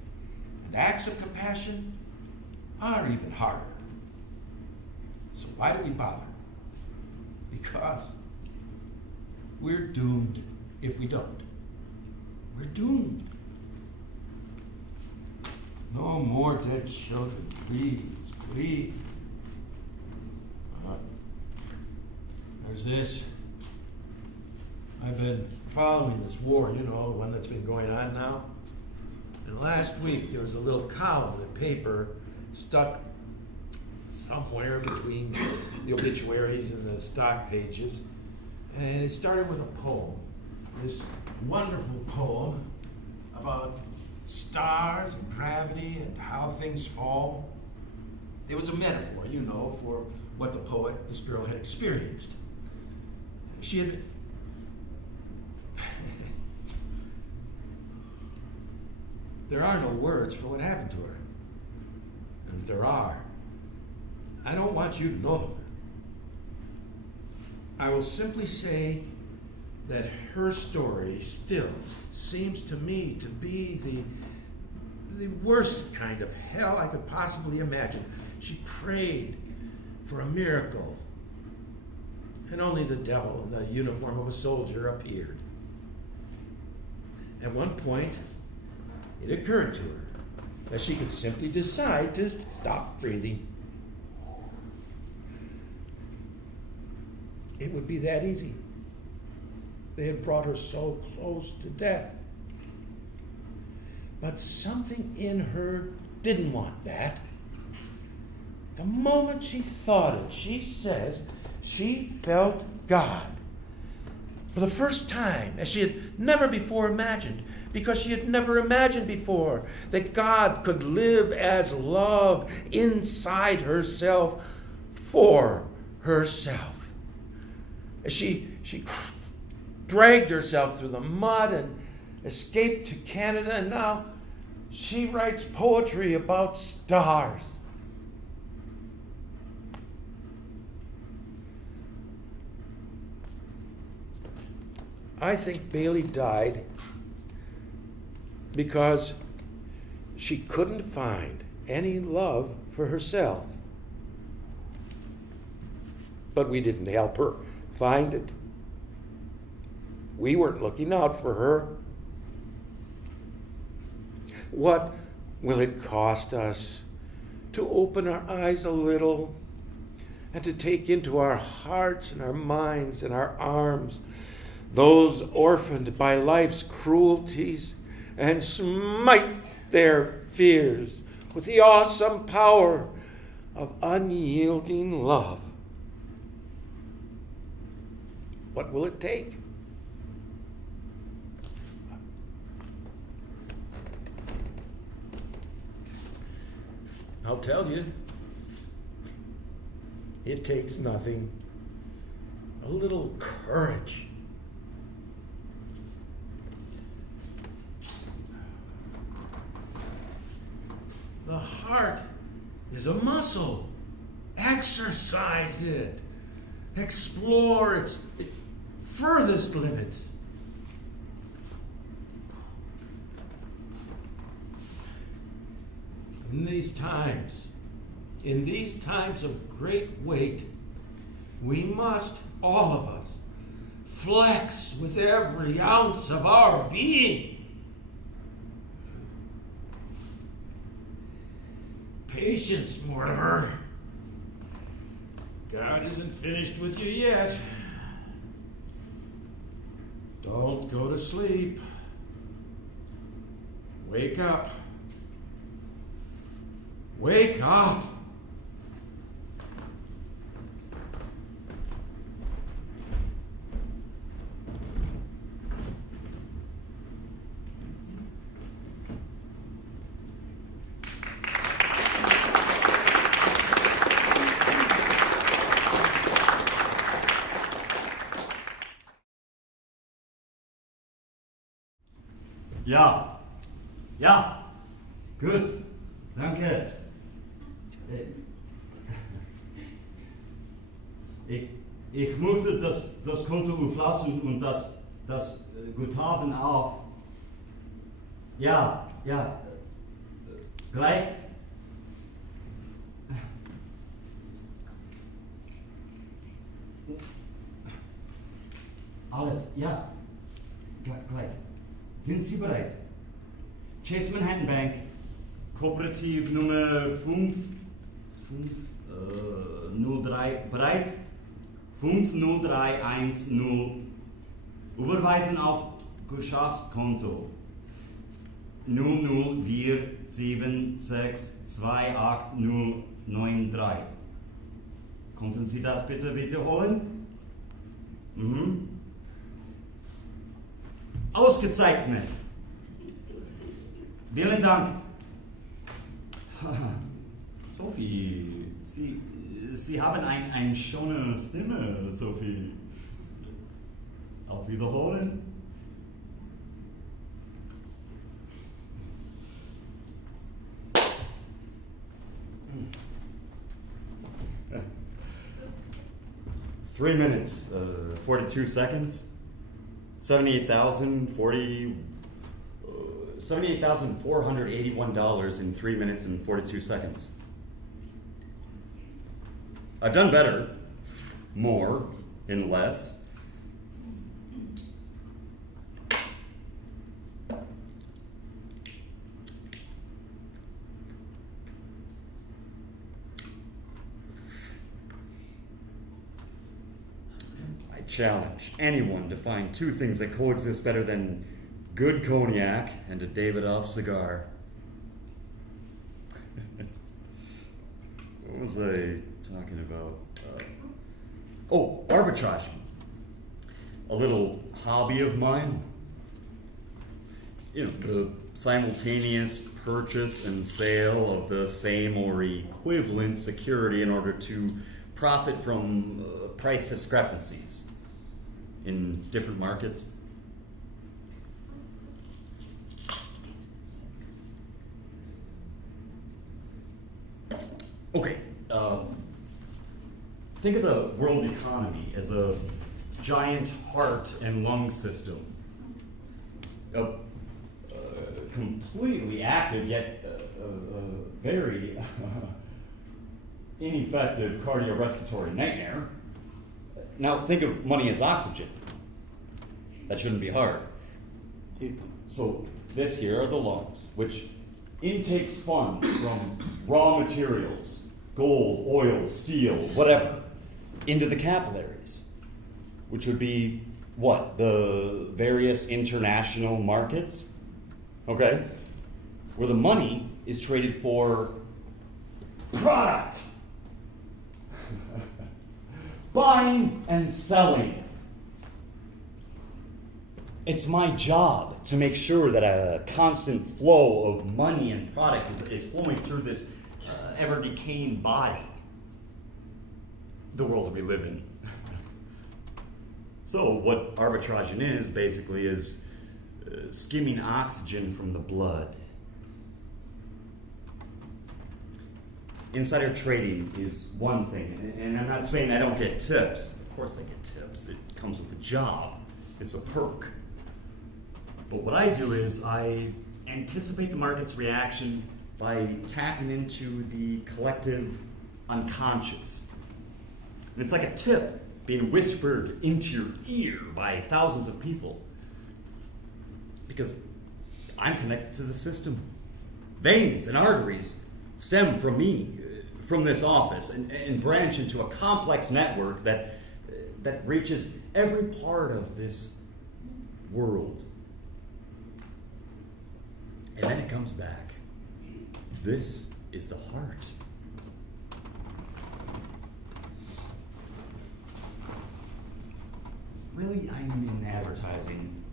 and acts of compassion are even harder. So why do we bother? Because we're doomed if we don't. We're doomed. No more dead children, please, please. There's this. I've been following this war, the one that's been going on now. And last week there was a little column in the paper stuck somewhere between the obituaries and the stock pages. And it started with a poem, this wonderful poem about stars and gravity and how things fall. It was a metaphor, for what the poet, this girl, had experienced. She had... There are no words for what happened to her. And if there are, I don't want you to know them. I will simply say that her story still seems to me to be the worst kind of hell I could possibly imagine. She prayed for a miracle, and only the devil in the uniform of a soldier appeared. At one point, it occurred to her that she could simply decide to stop breathing. It would be that easy. They had brought her so close to death. But something in her didn't want that. The moment she thought it, she says she felt God. For the first time, as she had never before imagined, because she had never imagined before that God could live as love inside herself for herself. As she dragged herself through the mud and escaped to Canada, and now she writes poetry about stars. I think Bailey died because she couldn't find any love for herself. But we didn't help her find it. We weren't looking out for her. What will it cost us to open our eyes a little and to take into our hearts and our minds and our arms those orphaned by life's cruelties and smite their fears with the awesome power of unyielding love? What will it take? I'll tell you, it takes nothing. A little courage. The heart is a muscle. Exercise it. Explore its furthest limits. In these times of great weight, we must, all of us, flex with every ounce of our being. Patience, Mortimer. God isn't finished with you yet. Don't go to sleep. Wake up. Wake up. Ja, ja, gut, danke. Ich musste das Konto umfassen und das Guthaben auch. Ja, gleich. Alles, ja, gleich. Sind Sie bereit? Chase Manhattan Bank, Kooperativ Nummer 503, bereit? 50310. Überweisen auf Geschäftskonto 0047628093. Konnten Sie das bitte wiederholen? Ausgezeichnet. Vielen Dank. Sophie, Sie haben eine schöne Stimme, Sophie. Auf Wiederholen. Three minutes, 42 seconds. $78,481 in 3 minutes and 42 seconds. I've done better, more in less. I challenge anyone to find two things that coexist better than good cognac and a Davidoff cigar. What was I talking about? Arbitrage. A little hobby of mine. The simultaneous purchase and sale of the same or equivalent security in order to profit from price discrepancies in different markets. Okay, think of the world economy as a giant heart and lung system. A completely active yet very ineffective cardiorespiratory nightmare. Now think of money as oxygen. That shouldn't be hard. So this here are the lungs, which intakes funds from raw materials, gold, oil, steel, whatever, into the capillaries, which would be what? The various international markets, okay? Where the money is traded for product. Buying and selling. It's my job to make sure that a constant flow of money and product is flowing through this ever-decaying body, the world that we live in. So what arbitraging is, basically, is skimming oxygen from the blood. Insider trading is one thing, and I'm not saying I don't get tips. Of course I get tips. It comes with the job. It's a perk. But what I do is I anticipate the market's reaction by tapping into the collective unconscious. And it's like a tip being whispered into your ear by thousands of people. Because I'm connected to the system. Veins and arteries stem from me, from this office, and branch into a complex network that reaches every part of this world. And then it comes back. This is the heart. Really, I'm in advertising.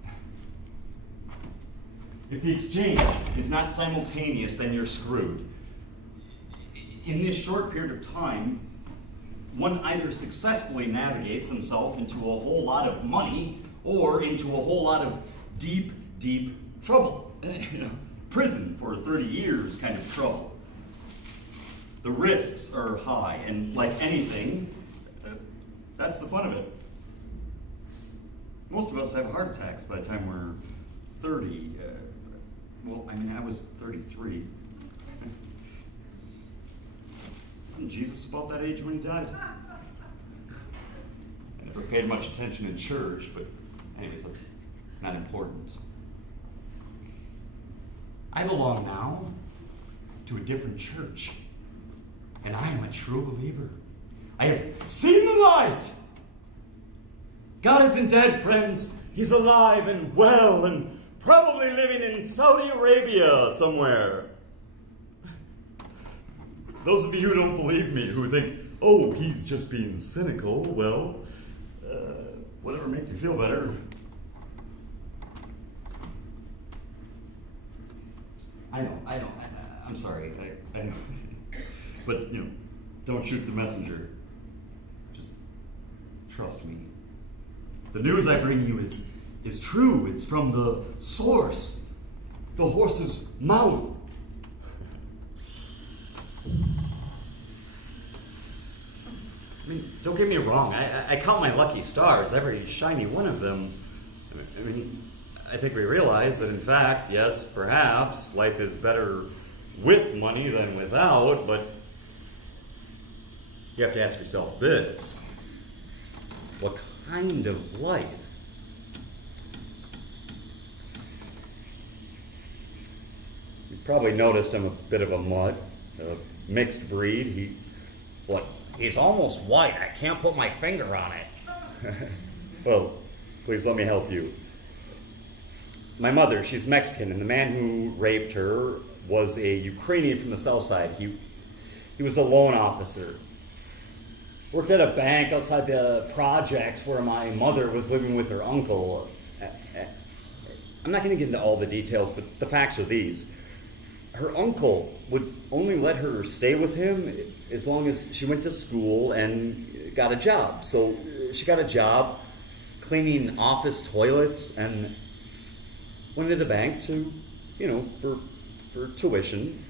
If the exchange is not simultaneous, then you're screwed. In this short period of time, one either successfully navigates himself into a whole lot of money or into a whole lot of deep, deep trouble. Prison for 30 years kind of trouble. The risks are high, and like anything, that's the fun of it. Most of us have heart attacks by the time we're 30. I was 33. Isn't Jesus about that age when he died? I never paid much attention in church, but anyways, that's not important. I belong now to a different church, and I am a true believer. I have seen the light. God isn't dead, friends. He's alive and well and probably living in Saudi Arabia somewhere. Those of you who don't believe me, who think, oh, he's just being cynical, well, whatever makes you feel better. I know, I'm sorry, I know. But, don't shoot the messenger. Just trust me. The news I bring you is true. It's from the source, the horse's mouth. Don't get me wrong. I count my lucky stars, every shiny one of them. I think we realize that, in fact, yes, perhaps life is better with money than without, but you have to ask yourself this. What kind of life? You've probably noticed I'm a bit of a mutt, a mixed breed. He's almost white. I can't put my finger on it. Well, please let me help you. My mother, she's Mexican, and the man who raped her was a Ukrainian from the south side. He was a loan officer. Worked at a bank outside the projects where my mother was living with her uncle. I'm not going to get into all the details, but the facts are these. Her uncle would only let her stay with him as long as she went to school and got a job. So she got a job cleaning office toilets and went to the bank to, for tuition.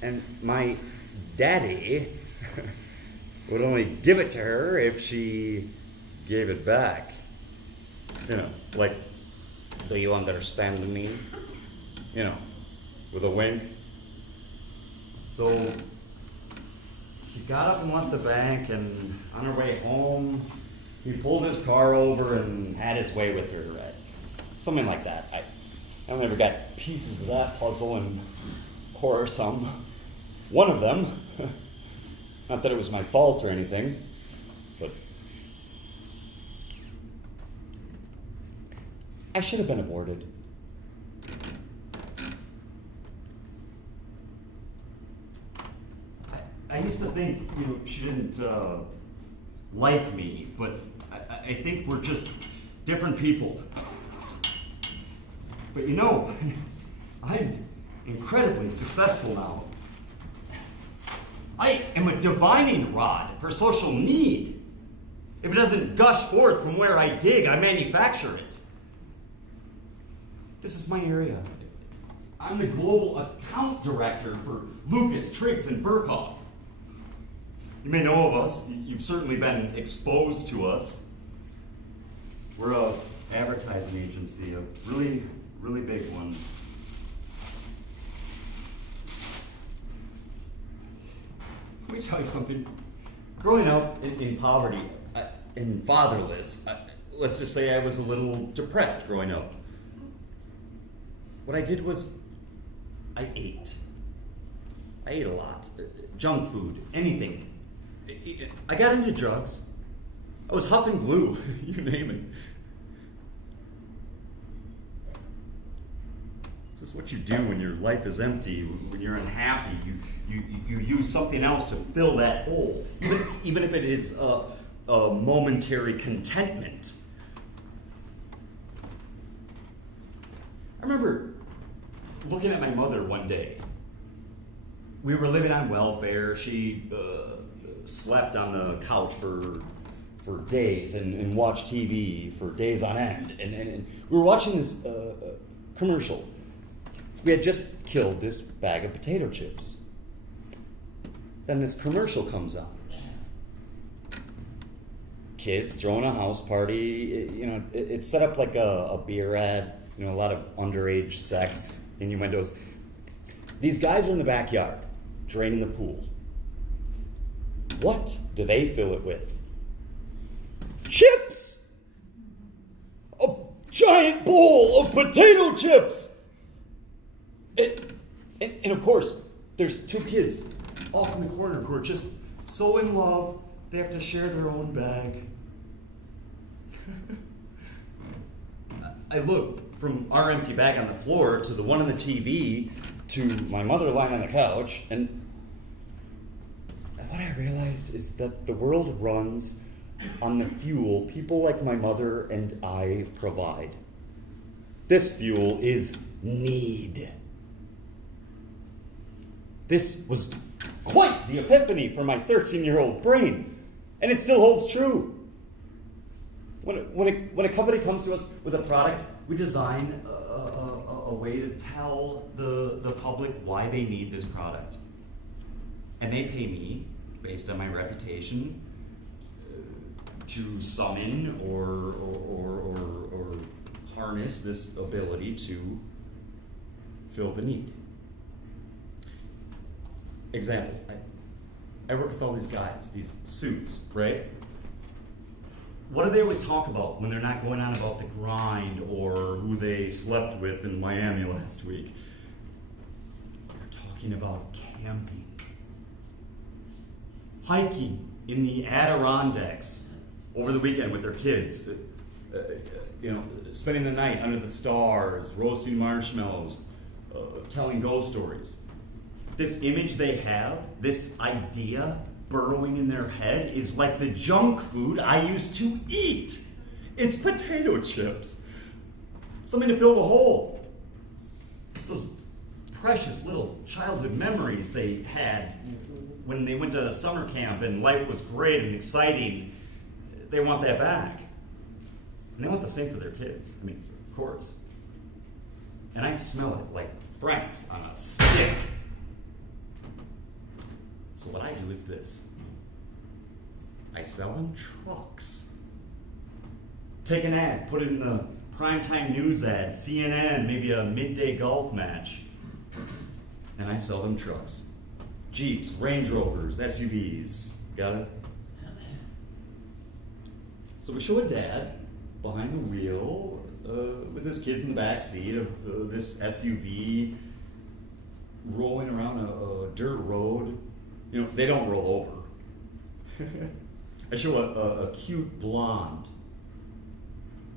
And my daddy would only give it to her if she gave it back. Like, do you understand me? With a wink. So she got up and left the bank, and on her way home, he pulled his car over and had his way with her. Something like that. I never got pieces of that puzzle, and of course, one of them. Not that it was my fault or anything, but I should have been aborted. I used to think, she didn't like me, but I think we're just different people. But I'm incredibly successful now. I am a divining rod for social need. If it doesn't gush forth from where I dig, I manufacture it. This is my area. I'm the global account director for Lucas, Triggs, and Burkhoff. You may know of us. You've certainly been exposed to us. We're an advertising agency, a really, really big one. tell you something. Growing up in poverty and fatherless, let's just say I was a little depressed growing up. What I did was I ate. I ate a lot. Junk food, anything. I got into drugs. I was huffing glue, you name it. This is what you do when your life is empty, when you're unhappy. You use something else to fill that hole, even if it is a momentary contentment. I remember looking at my mother one day. We were living on welfare. She slept on the couch for days and watched TV for days on end. And we were watching this commercial. We had just killed this bag of potato chips. Then this commercial comes on. Kids throwing a house party. It's set up like a beer ad. A lot of underage sex, innuendos. These guys are in the backyard, draining the pool. What do they fill it with? Chips! A giant bowl of potato chips! And of course, there's two kids off in the corner who are just so in love, they have to share their own bag. I look from our empty bag on the floor to the one on the TV to my mother lying on the couch, and what I realized is that the world runs on the fuel people like my mother and I provide. This fuel is need. This was quite the epiphany for my 13-year-old brain, and it still holds true. When a company comes to us with a product, we design a way to tell the public why they need this product. And they pay me, based on my reputation, to summon or harness this ability to fill the need. Example, I work with all these guys, these suits, right? What do they always talk about when they're not going on about the grind or who they slept with in Miami last week? They're talking about camping. Hiking in the Adirondacks over the weekend with their kids. Spending the night under the stars, roasting marshmallows, telling ghost stories. This image they have, this idea burrowing in their head is like the junk food I used to eat. It's potato chips. Something to fill the hole. Those precious little childhood memories they had when they went to summer camp and life was great and exciting. They want that back. And they want the same for their kids. I mean, of course. And I smell it like Frank's on a stick. So what I do is this. I sell them trucks. Take an ad, put it in the primetime news ad, CNN, maybe a midday golf match. And I sell them trucks. Jeeps, Range Rovers, SUVs. Got it? So we show a dad behind the wheel with his kids in the back seat of this SUV rolling around a dirt road. They don't roll over. I show a cute blonde,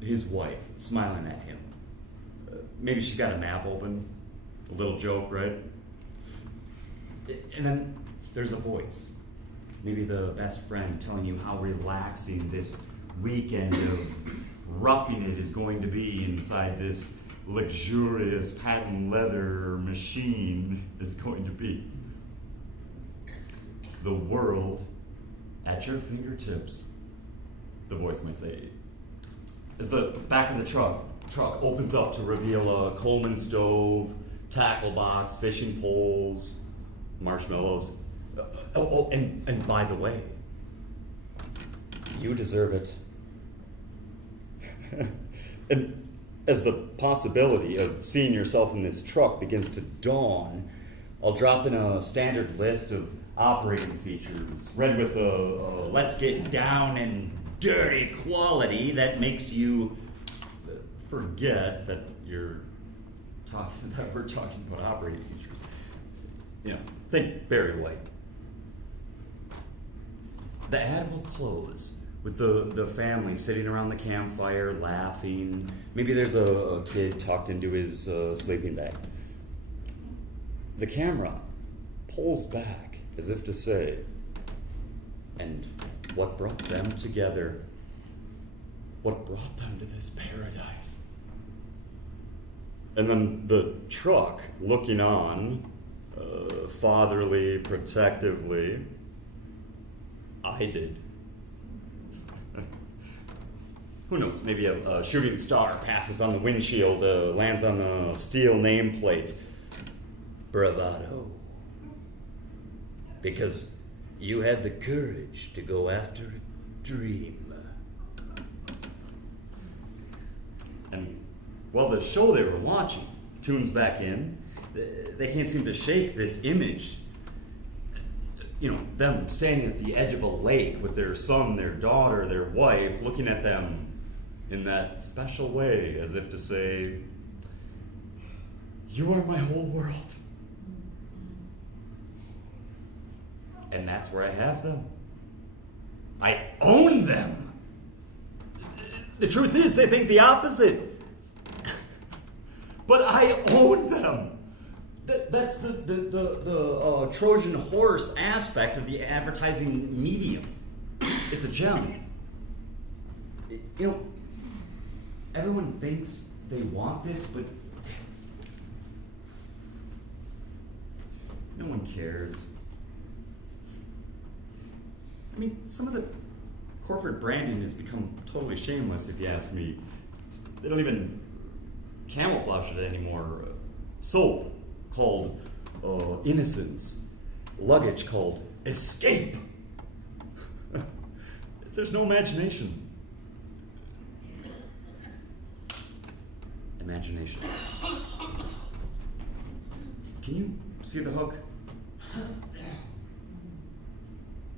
his wife, smiling at him. Maybe she's got a map open, a little joke, right? And then there's a voice, maybe the best friend telling you how relaxing this weekend of roughing it is going to be inside this luxurious patent leather machine is going to be. The world at your fingertips, the voice might say. As the back of the truck opens up to reveal a Coleman stove, tackle box, fishing poles, marshmallows. And by the way, you deserve it. And as the possibility of seeing yourself in this truck begins to dawn, I'll drop in a standard list of operating features, read with a let's get down and dirty quality that makes you forget that we're talking about operating features. You know, think Barry White. The ad will close with the family sitting around the campfire laughing. Maybe there's a kid tucked into his sleeping bag. The camera pulls back as if to say, and what brought them together? What brought them to this paradise? And then the truck looking on, fatherly, protectively. I did. Who knows, maybe a shooting star passes on the windshield, lands on a steel nameplate. Bravado. Because you had the courage to go after a dream. And while the show they were watching tunes back in, they can't seem to shake this image. You know, them standing at the edge of a lake with their son, their daughter, their wife, looking at them in that special way, as if to say, you are my whole world. And that's where I have them. I own them. The truth is, they think the opposite. But I own them. That's the Trojan horse aspect of the advertising medium. It's a gem. You know, everyone thinks they want this, but no one cares. I mean, some of the corporate branding has become totally shameless, if you ask me. They don't even camouflage it anymore. Soap called innocence. Luggage called escape. There's no imagination. Imagination. Can you see the hook?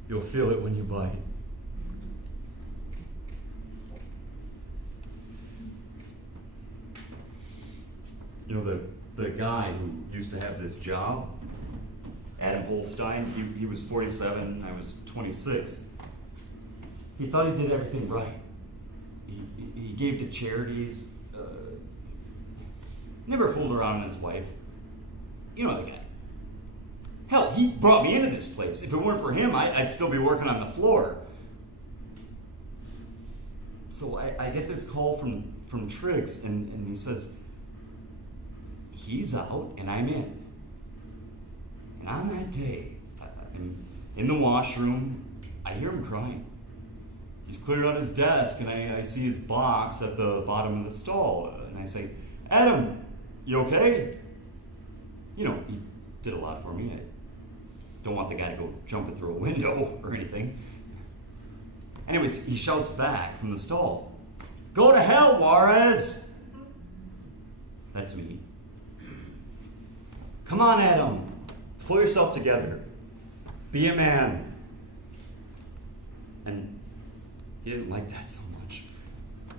You'll feel it when you bite. You know, the guy who used to have this job, Adam Holstein, he was 47, I was 26. He thought he did everything right. He gave to charities, never fooled around with his wife. You know the guy. Hell, he brought me into this place. If it weren't for him, I'd still be working on the floor. So I get this call from Triggs, and he says, he's out and I'm in. And on that day, in the washroom, I hear him crying. He's cleared out his desk, and I see his box at the bottom of the stall. And I say, Adam, you okay? You know, he did a lot for me. I don't want the guy to go jumping through a window or anything. Anyways, he shouts back from the stall, "Go to hell, Juarez!" That's me. Come on, Adam. Pull yourself together. Be a man. And he didn't like that so much.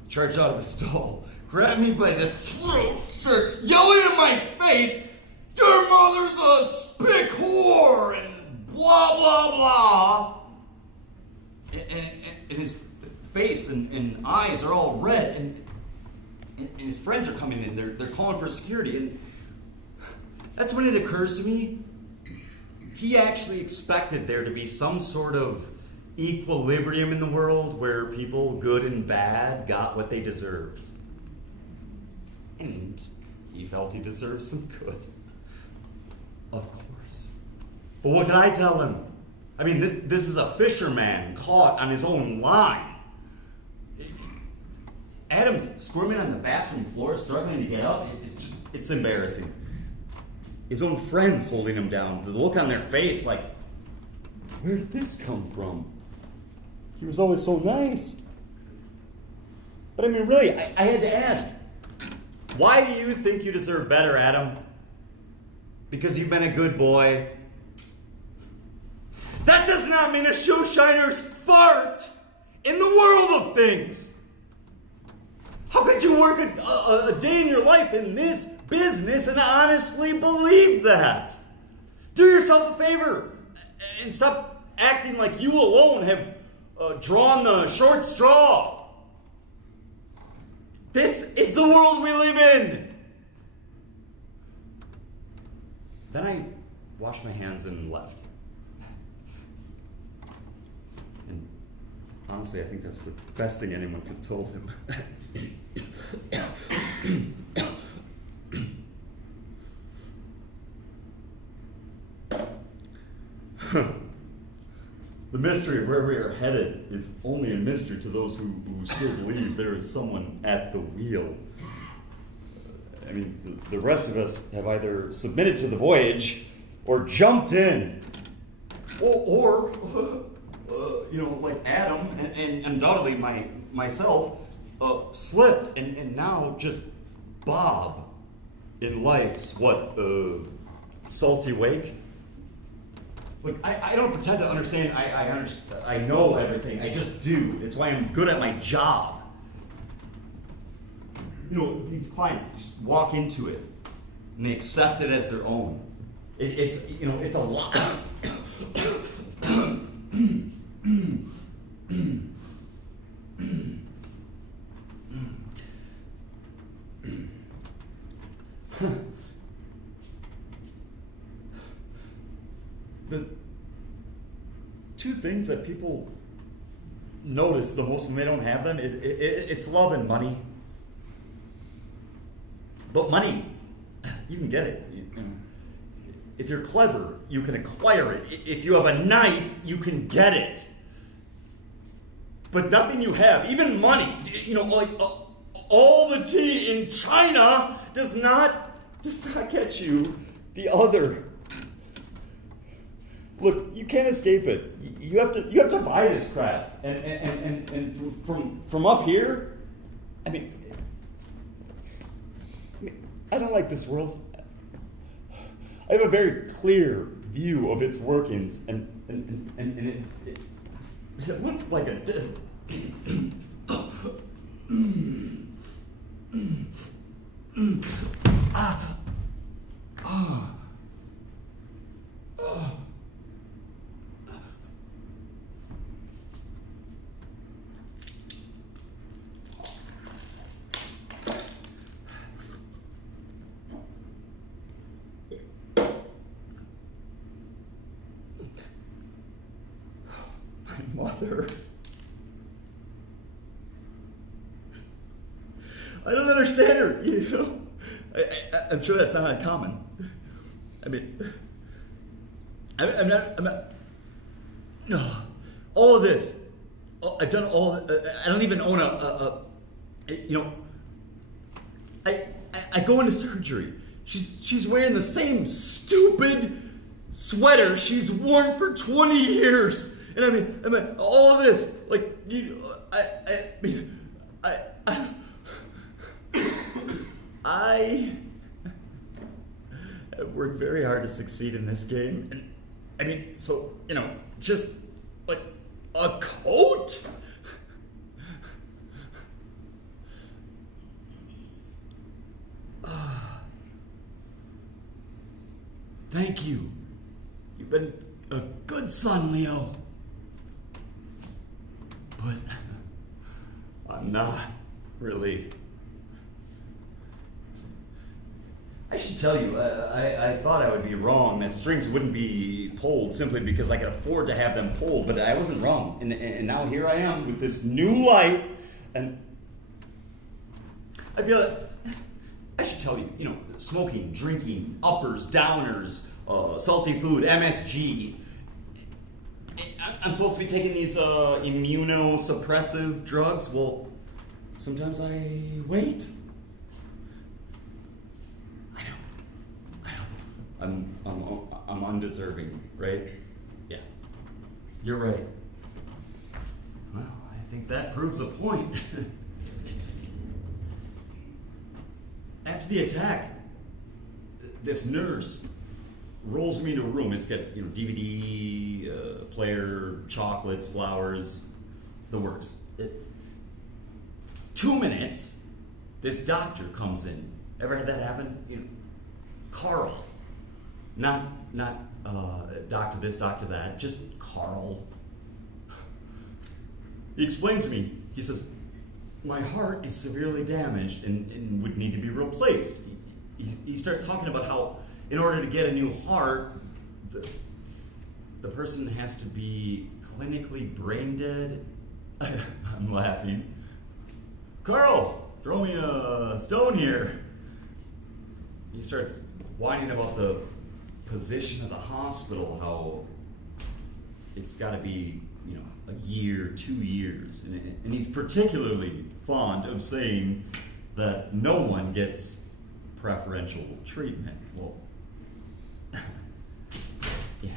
Charged out of the stall, grabbed me by the throat, starts yelling in my face, "Your mother's a spick whore," and blah, blah, blah. And his face and eyes are all red, and his friends are coming in. They're calling for security, and that's when it occurs to me, he actually expected there to be some sort of equilibrium in the world where people, good and bad, got what they deserved. And he felt he deserved some good. Of course. But what can I tell him? I mean, this is a fisherman caught on his own line. Adam's squirming on the bathroom floor, struggling to get up. It's embarrassing. His own friends holding him down. The look on their face like, where did this come from? He was always so nice. But I mean, really, I had to ask, why do you think you deserve better, Adam? Because you've been a good boy? That does not mean a shoe shiner's fart in the world of things. How could you work a day in your life in this business and honestly believe that? Do yourself a favor and stop acting like you alone have drawn the short straw. This is the world we live in. Then I washed my hands and left. And honestly, I think that's the best thing anyone could have told him. The mystery of where we are headed is only a mystery to those who still believe there is someone at the wheel. I mean, the rest of us have either submitted to the voyage or jumped in. Or like Adam and undoubtedly myself, slipped and now just bob in life's salty wake. Look, I don't pretend to understand. I know everything. I just do. It's why I'm good at my job. These clients just walk into it and they accept it as their own. It's a lot. The two things that people notice the most when they don't have them, it's love and money. But money, you can get it. If you're clever, you can acquire it. If you have a knife, you can get it. But nothing you have, even money, all the tea in China does not get you the other. Look, you can't escape it. You have to buy this crap. And from up here, I mean, I don't like this world. I have a very clear view of its workings, and it looks like a. Mother. I don't understand her, I'm sure that's not uncommon. I mean, I'm not. No, all of this. I've done all. I don't even own I go into surgery. She's wearing the same stupid sweater she's worn for 20 years. And I mean, all of this, like, I have worked very hard to succeed in this game. And I mean, so, just like a coat? Thank you. You've been a good son, Leo. But I'm not really. I should tell you, I thought I would be wrong, that strings wouldn't be pulled simply because I could afford to have them pulled, but I wasn't wrong. And now here I am with this new life, and I feel that I should tell you, smoking, drinking, uppers, downers, salty food, MSG. I'm supposed to be taking these immunosuppressive drugs. Well, sometimes I wait. I know. I'm undeserving, right? Yeah. You're right. Well, I think that proves a point. After the attack, this nurse, rolls me to a room. It's got DVD player, chocolates, flowers, the works. 2 minutes, this doctor comes in. Ever had that happen? Carl, not doctor this, doctor that, just Carl. He explains to me. He says, my heart is severely damaged and would need to be replaced. He starts talking about how in order to get a new heart, the person has to be clinically brain dead. I'm laughing. Carl, throw me a stone here. He starts whining about the position of the hospital, how it's got to be, a year, 2 years. And he's particularly fond of saying that no one gets preferential treatment. Well, yeah.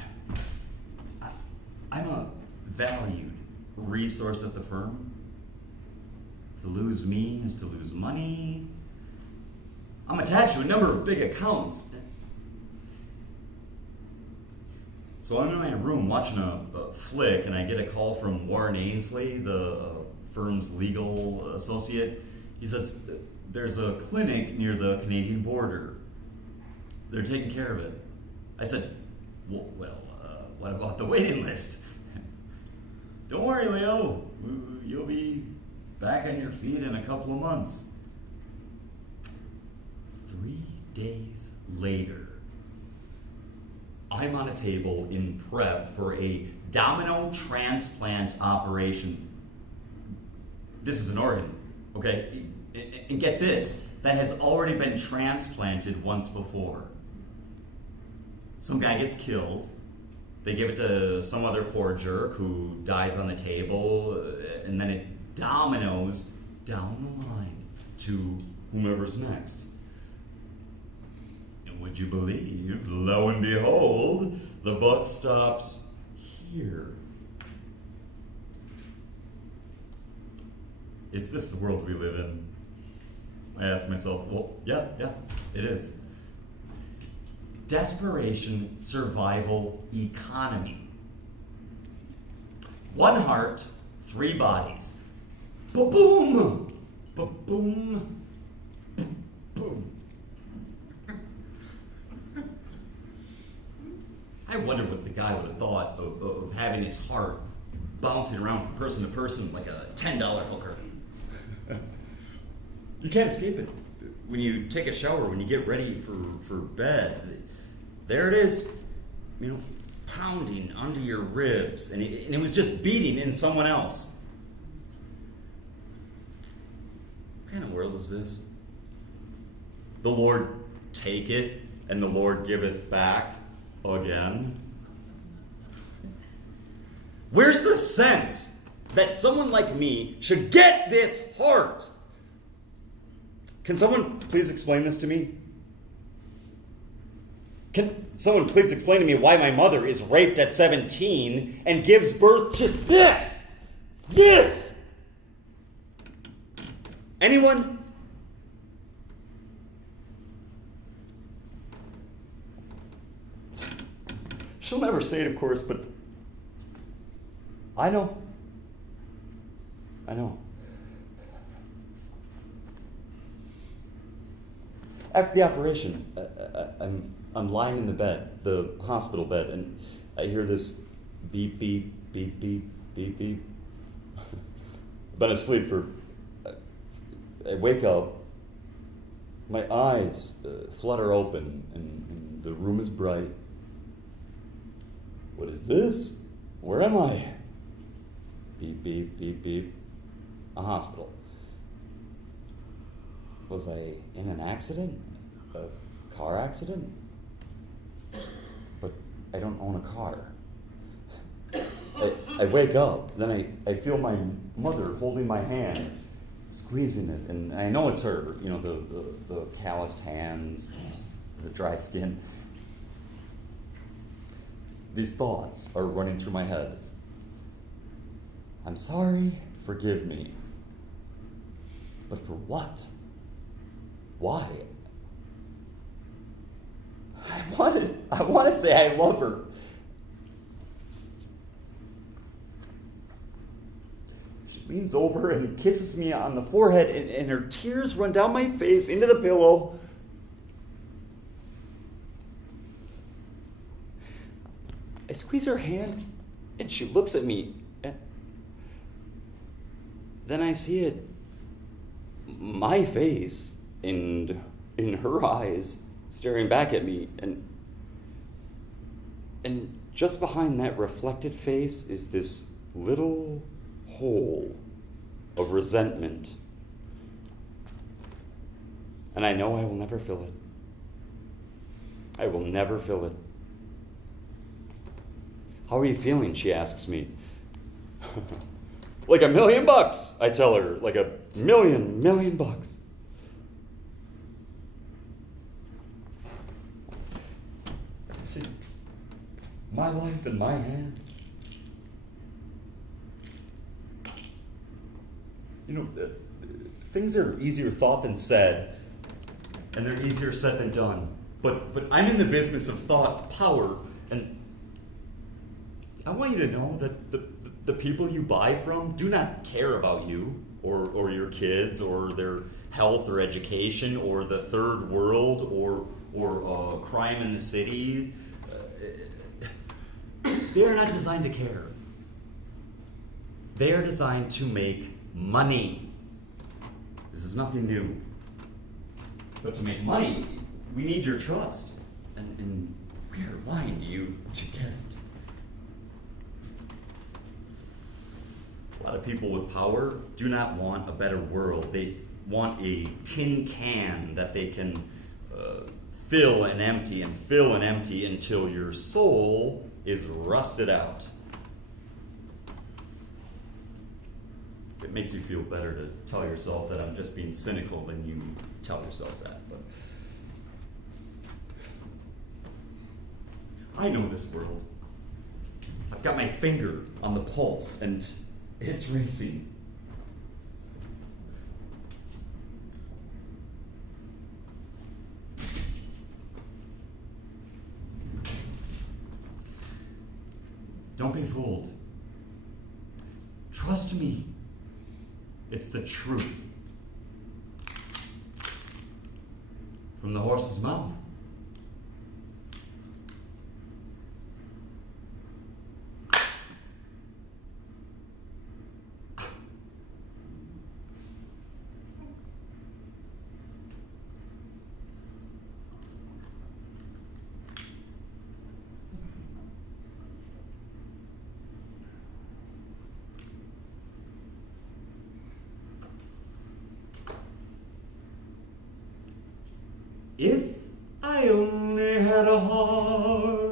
I'm a valued resource at the firm. To lose me is to lose money. I'm attached to a number of big accounts. So I'm in my room watching a flick, and I get a call from Warren Ainsley, the firm's legal associate. He says, there's a clinic near the Canadian border. They're taking care of it. I said, well, what about the waiting list? Don't worry, Leo. You'll be back on your feet in a couple of months. 3 days later, I'm on a table in prep for a Domino transplant operation. This is an organ, okay? And get this, that has already been transplanted once before. Some guy gets killed. They give it to some other poor jerk who dies on the table, and then it dominoes down the line to whomever's next. And would you believe, lo and behold, the buck stops here. Is this the world we live in? I asked myself, well, yeah, it is. Desperation, survival, economy. 1 heart, 3 bodies. Ba-boom! Ba-boom! Boom. I wonder what the guy would have thought of having his heart bouncing around from person to person like a $10 hooker. You can't escape it. When you take a shower, when you get ready for bed, there it is, pounding under your ribs, and it was just beating in someone else. What kind of world is this? The Lord taketh, and the Lord giveth back again. Where's the sense that someone like me should get this heart? Can someone please explain this to me? Can someone please explain to me why my mother is raped at 17 and gives birth to this? This! Anyone? She'll never say it, of course, but I know. After the operation, I'm lying in the bed, the hospital bed, and I hear this beep, beep, beep, beep, beep, beep. I've been asleep I wake up, my eyes flutter open, and the room is bright. What is this? Where am I? Beep, beep, beep, beep. A hospital. Was I in an accident? A car accident? But I don't own a car. I wake up, then I feel my mother holding my hand, squeezing it, and I know it's her, the calloused hands, the dry skin. These thoughts are running through my head. I'm sorry, forgive me. But for what? Why? I wanted want to say I love her. She leans over and kisses me on the forehead, and her tears run down my face into the pillow. I squeeze her hand, and she looks at me. Then I see it, my face, and in her eyes, staring back at me, and just behind that reflected face is this little hole of resentment. And I know I will never fill it. I will never fill it. How are you feeling? She asks me. Like $1 million, I tell her. Like $1 million bucks. My life in my hand. Things are easier thought than said, and they're easier said than done. But I'm in the business of thought, power, and I want you to know that the people you buy from do not care about you or your kids or their health or education or the third world or crime in the city. They are not designed to care. They are designed to make money. This is nothing new. But to make money, we need your trust. And we are lying to you to get it. A lot of people with power do not want a better world. They want a tin can that they can fill and empty until your soul is rusted out. It makes you feel better to tell yourself that I'm just being cynical than you tell yourself that. But I know this world. I've got my finger on the pulse, and it's racing. Don't be fooled. Trust me. It's the truth. From the horse's mouth. If I only had a heart.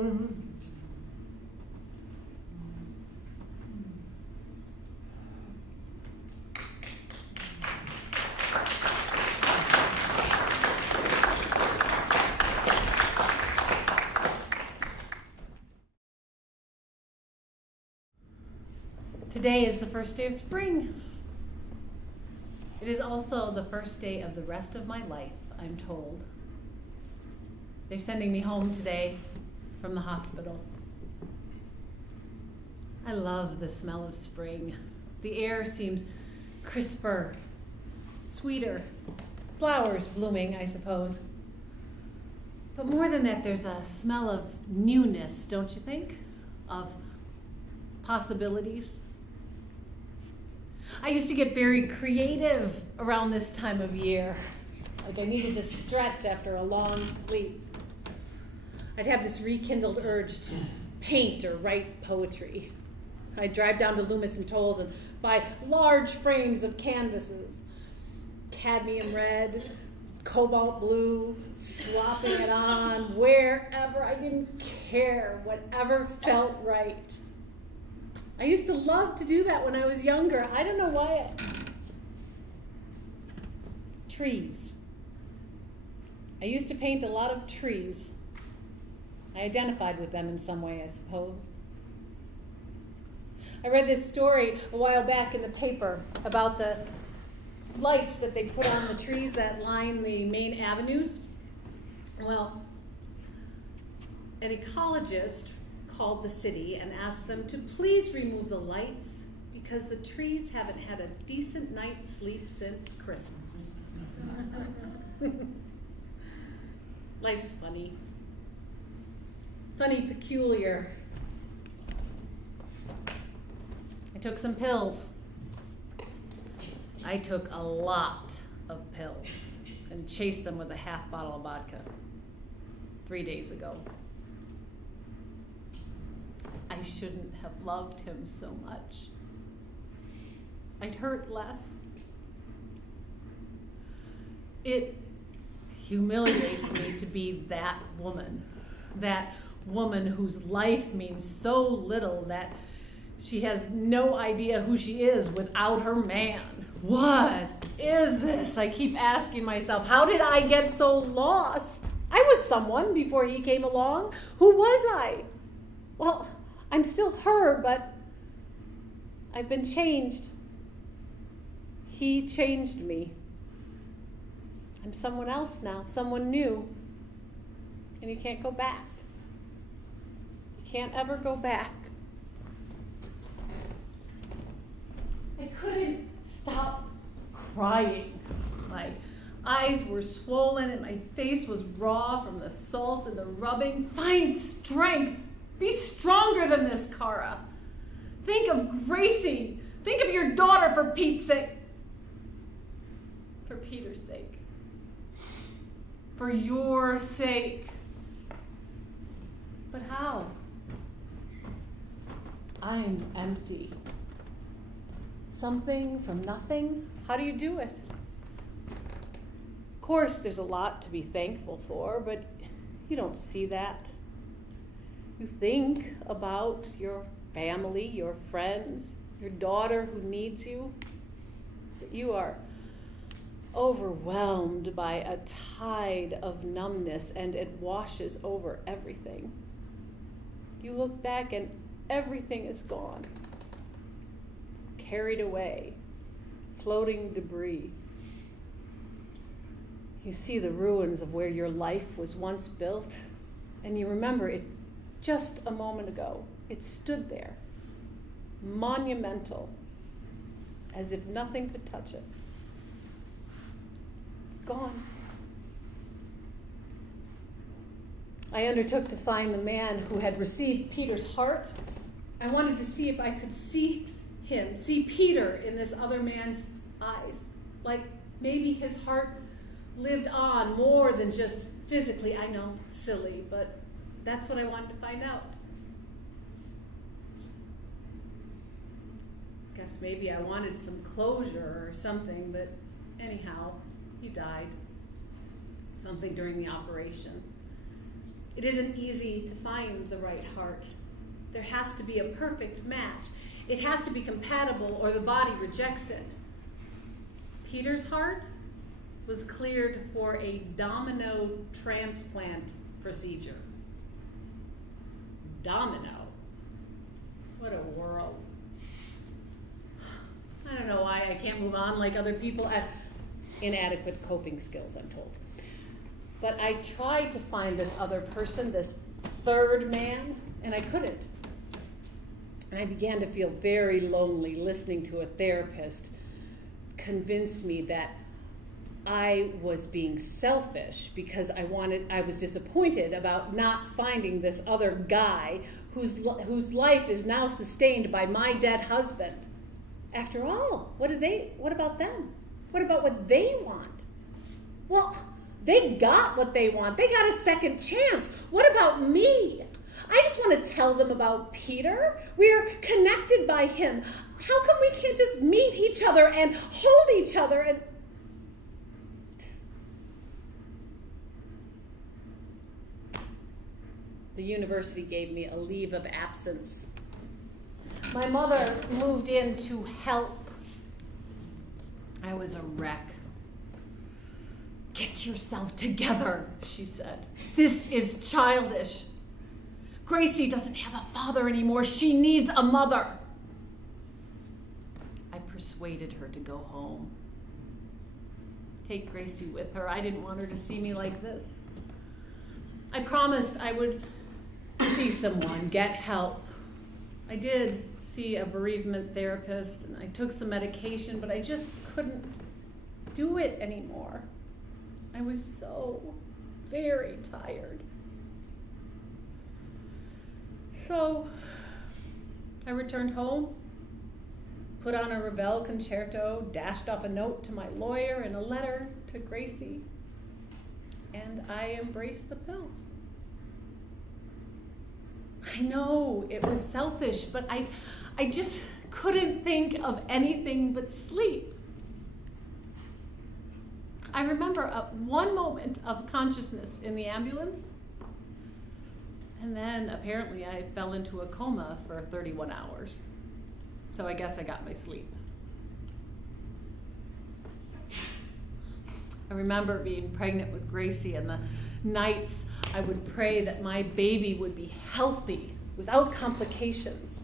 Today is the first day of spring. It is also the first day of the rest of my life, I'm told. They're sending me home today from the hospital. I love the smell of spring. The air seems crisper, sweeter, flowers blooming, I suppose. But more than that, there's a smell of newness, don't you think? Of possibilities. I used to get very creative around this time of year. Like I needed to stretch after a long sleep. I'd have this rekindled urge to paint or write poetry. I'd drive down to Loomis and Toll's and buy large frames of canvases. Cadmium red, cobalt blue, swapping it on wherever. I didn't care, whatever felt right. I used to love to do that when I was younger. I don't know why. Trees. I used to paint a lot of trees. I identified with them in some way, I suppose. I read this story a while back in the paper about the lights that they put on the trees that line the main avenues. Well, an ecologist called the city and asked them to please remove the lights because the trees haven't had a decent night's sleep since Christmas. Life's funny. Funny, peculiar. I took some pills. I took a lot of pills and chased them with a half bottle of vodka 3 days ago. I shouldn't have loved him so much. I'd hurt less. It humiliates me to be that woman whose life means so little that she has no idea who she is without her man. What is this? I keep asking myself, how did I get so lost? I was someone before he came along. Who was I? Well, I'm still her, but I've been changed. He changed me. I'm someone else now, someone new. And you can't go back. You can't ever go back. I couldn't stop crying. My eyes were swollen and my face was raw from the salt and the rubbing. Find strength. Be stronger than this, Cara. Think of Gracie. Think of your daughter, for Pete's sake. For Peter's sake. For your sake. But how? I'm empty. Something from nothing? How do you do it? Of course, there's a lot to be thankful for, but you don't see that. You think about your family, your friends, your daughter who needs you. But you are overwhelmed by a tide of numbness, and it washes over everything. You look back and everything is gone. Carried away, floating debris. You see the ruins of where your life was once built, and you remember it just a moment ago. It stood there, monumental, as if nothing could touch it. Gone. I undertook to find the man who had received Peter's heart. I wanted to see if I could see him, see Peter in this other man's eyes. Like maybe his heart lived on more than just physically. I know, silly, but that's what I wanted to find out. Guess maybe I wanted some closure or something, but anyhow, he died. Something during the operation. It isn't easy to find the right heart. There has to be a perfect match. It has to be compatible or the body rejects it. Peter's heart was cleared for a Domino transplant procedure. Domino? What a world. I don't know why I can't move on like other people. Inadequate coping skills, I'm told. But I tried to find this other person, this third man, and I couldn't. And I began to feel very lonely listening to a therapist convince me that I was being selfish because I was disappointed about not finding this other guy whose life is now sustained by my dead husband. After all, what about them? What about what they want? Well, they got what they want. They got a second chance. What about me? I just want to tell them about Peter. We're connected by him. How come we can't just meet each other and hold each other and... The university gave me a leave of absence. My mother moved in to help. I was a wreck. Get yourself together, she said. This is childish. Gracie doesn't have a father anymore. She needs a mother. I persuaded her to go home. Take Gracie with her. I didn't want her to see me like this. I promised I would see someone, get help. I did see a bereavement therapist, and I took some medication, but I just couldn't do it anymore. I was so very tired. So I returned home, put on a Ravel concerto, dashed off a note to my lawyer and a letter to Gracie, and I embraced the pills. I know it was selfish, but I just couldn't think of anything but sleep. I remember one moment of consciousness in the ambulance, and then apparently I fell into a coma for 31 hours. So I guess I got my sleep. I remember being pregnant with Gracie, and the nights I would pray that my baby would be healthy without complications.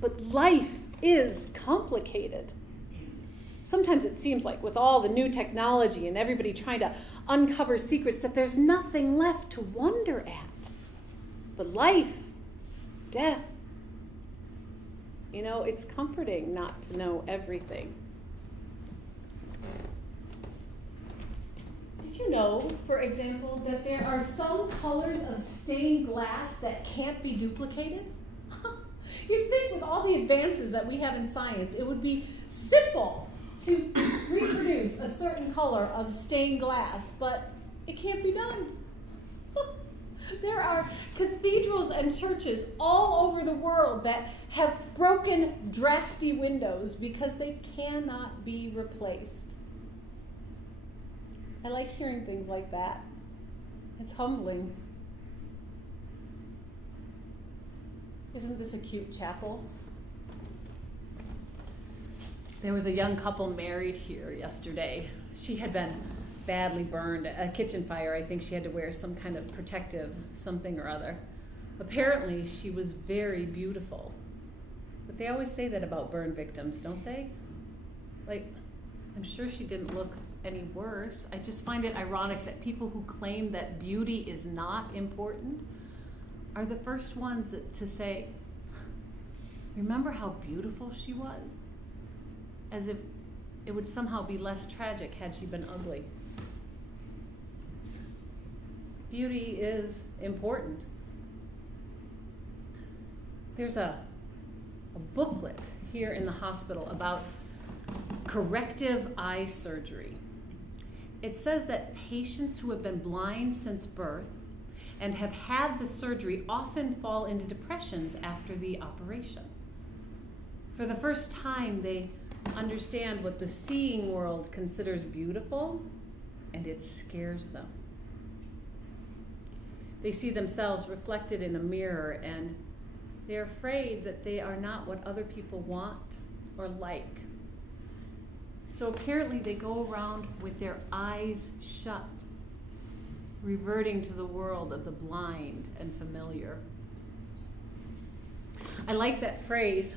But life is complicated. Sometimes it seems like with all the new technology and everybody trying to uncover secrets that there's nothing left to wonder at. But life, death, it's comforting not to know everything. Did you know, for example, that there are some colors of stained glass that can't be duplicated? You'd think with all the advances that we have in science, it would be simple to reproduce a certain color of stained glass, but it can't be done. There are cathedrals and churches all over the world that have broken, drafty windows because they cannot be replaced. I like hearing things like that. It's humbling. Isn't this a cute chapel? There was a young couple married here yesterday. She had been badly burned at a kitchen fire. I think she had to wear some kind of protective something or other. Apparently, she was very beautiful. But they always say that about burn victims, don't they? Like, I'm sure she didn't look any worse. I just find it ironic that people who claim that beauty is not important are the first ones to say, remember how beautiful she was? As if it would somehow be less tragic had she been ugly. Beauty is important. There's a booklet here in the hospital about corrective eye surgery. It says that patients who have been blind since birth and have had the surgery often fall into depressions after the operation. For the first time, they understand what the seeing world considers beautiful, and it scares them. They see themselves reflected in a mirror, and they're afraid that they are not what other people want or like. So apparently they go around with their eyes shut, reverting to the world of the blind and familiar. I like that phrase,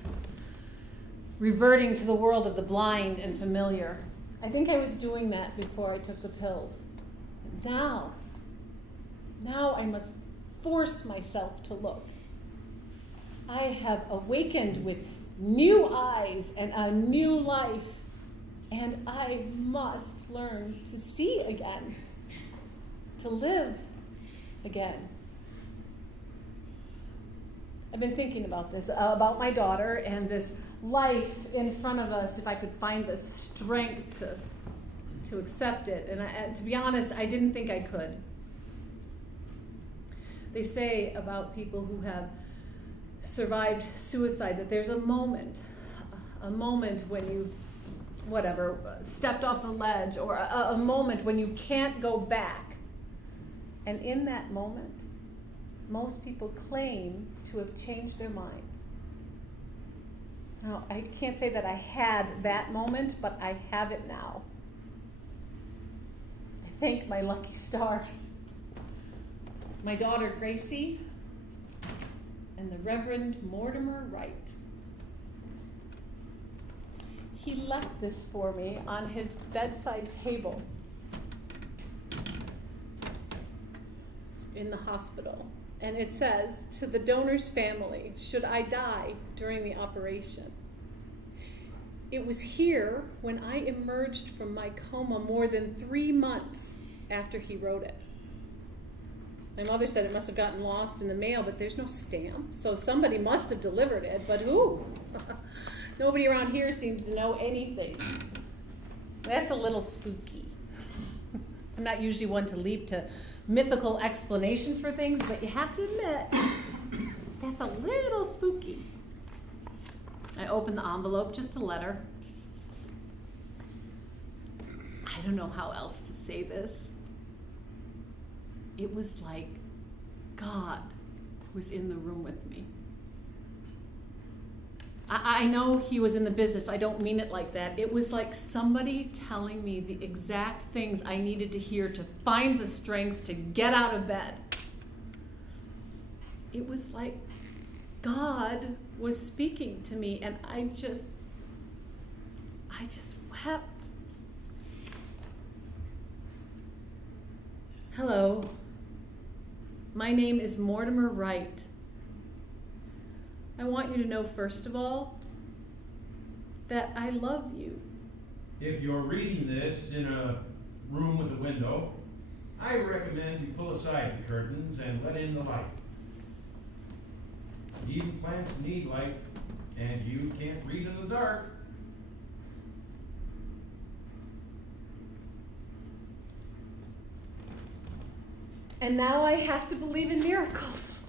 reverting to the world of the blind and familiar. I think I was doing that before I took the pills. Now I must force myself to look. I have awakened with new eyes and a new life, and I must learn to see again, to live again. I've been thinking about this, about my daughter and this life in front of us, if I could find the strength to accept it. And to be honest, I didn't think I could. They say about people who have survived suicide that there's a moment when you've, stepped off a ledge, or a moment when you can't go back. And in that moment, most people claim to have changed their minds. Now, I can't say that I had that moment, but I have it now. I thank my lucky stars. My daughter Gracie and the Reverend Mortimer Wright. He left this for me on his bedside table in the hospital. And it says, to the donor's family, should I die during the operation. It was here when I emerged from my coma more than 3 months after he wrote it. My mother said it must have gotten lost in the mail, but there's no stamp, so somebody must have delivered it, but who? Nobody around here seems to know anything. That's a little spooky. I'm not usually one to leap to mythical explanations for things, but you have to admit, that's a little spooky. I opened the envelope, just a letter. I don't know how else to say this. It was like God was in the room with me. I know he was in the business. I don't mean it like that. It was like somebody telling me the exact things I needed to hear to find the strength to get out of bed. It was like God was speaking to me, and I just wept. Hello, my name is Mortimer Wright. I want you to know, first of all, that I love you. If you're reading this in a room with a window, I recommend you pull aside the curtains and let in the light. Even plants need light, and you can't read in the dark. And now I have to believe in miracles.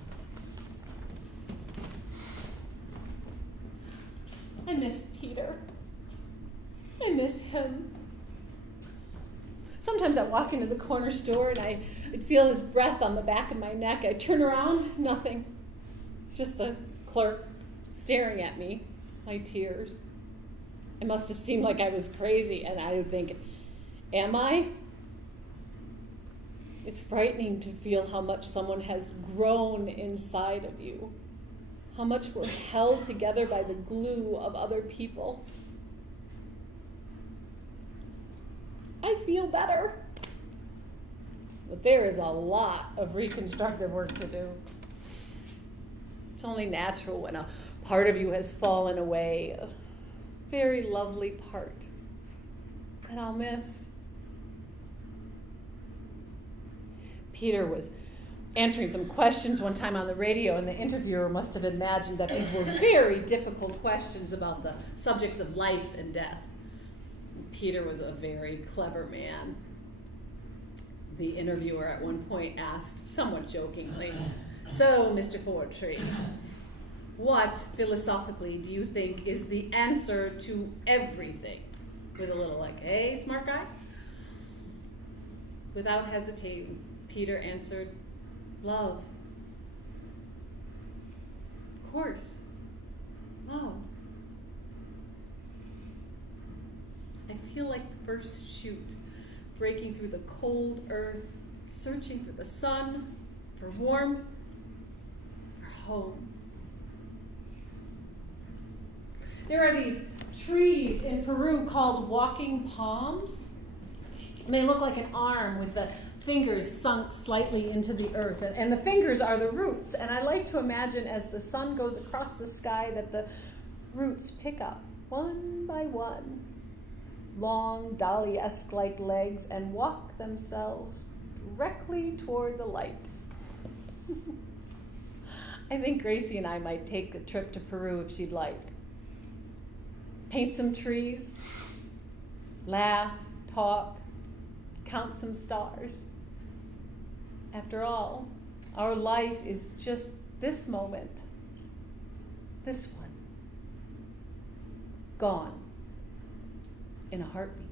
I miss Peter. I miss him. Sometimes I walk into the corner store and I'd feel his breath on the back of my neck. I turn around, nothing. Just the clerk staring at me, my tears. It must have seemed like I was crazy, and I would think, am I? It's frightening to feel how much someone has grown inside of you. How much we're held together by the glue of other people. I feel better. But there is a lot of reconstructive work to do. It's only natural when a part of you has fallen away, a very lovely part that I'll miss. Peter was answering some questions one time on the radio, and the interviewer must have imagined that these were very difficult questions about the subjects of life and death. Peter was a very clever man. The interviewer at one point asked, somewhat jokingly, so, Mr. Fortree, what, philosophically, do you think is the answer to everything? With a little like, hey, smart guy? Without hesitating, Peter answered, love. Of course. Love. I feel like the first shoot breaking through the cold earth, searching for the sun, for warmth, for home. There are these trees in Peru called walking palms. And they look like an arm with the fingers sunk slightly into the earth, and the fingers are the roots. And I like to imagine as the sun goes across the sky that the roots pick up one by one long Dali-esque like legs and walk themselves directly toward the light. I think Gracie and I might take a trip to Peru if she'd like. Paint some trees, laugh, talk, count some stars. After all, our life is just this moment, this one, gone in a heartbeat.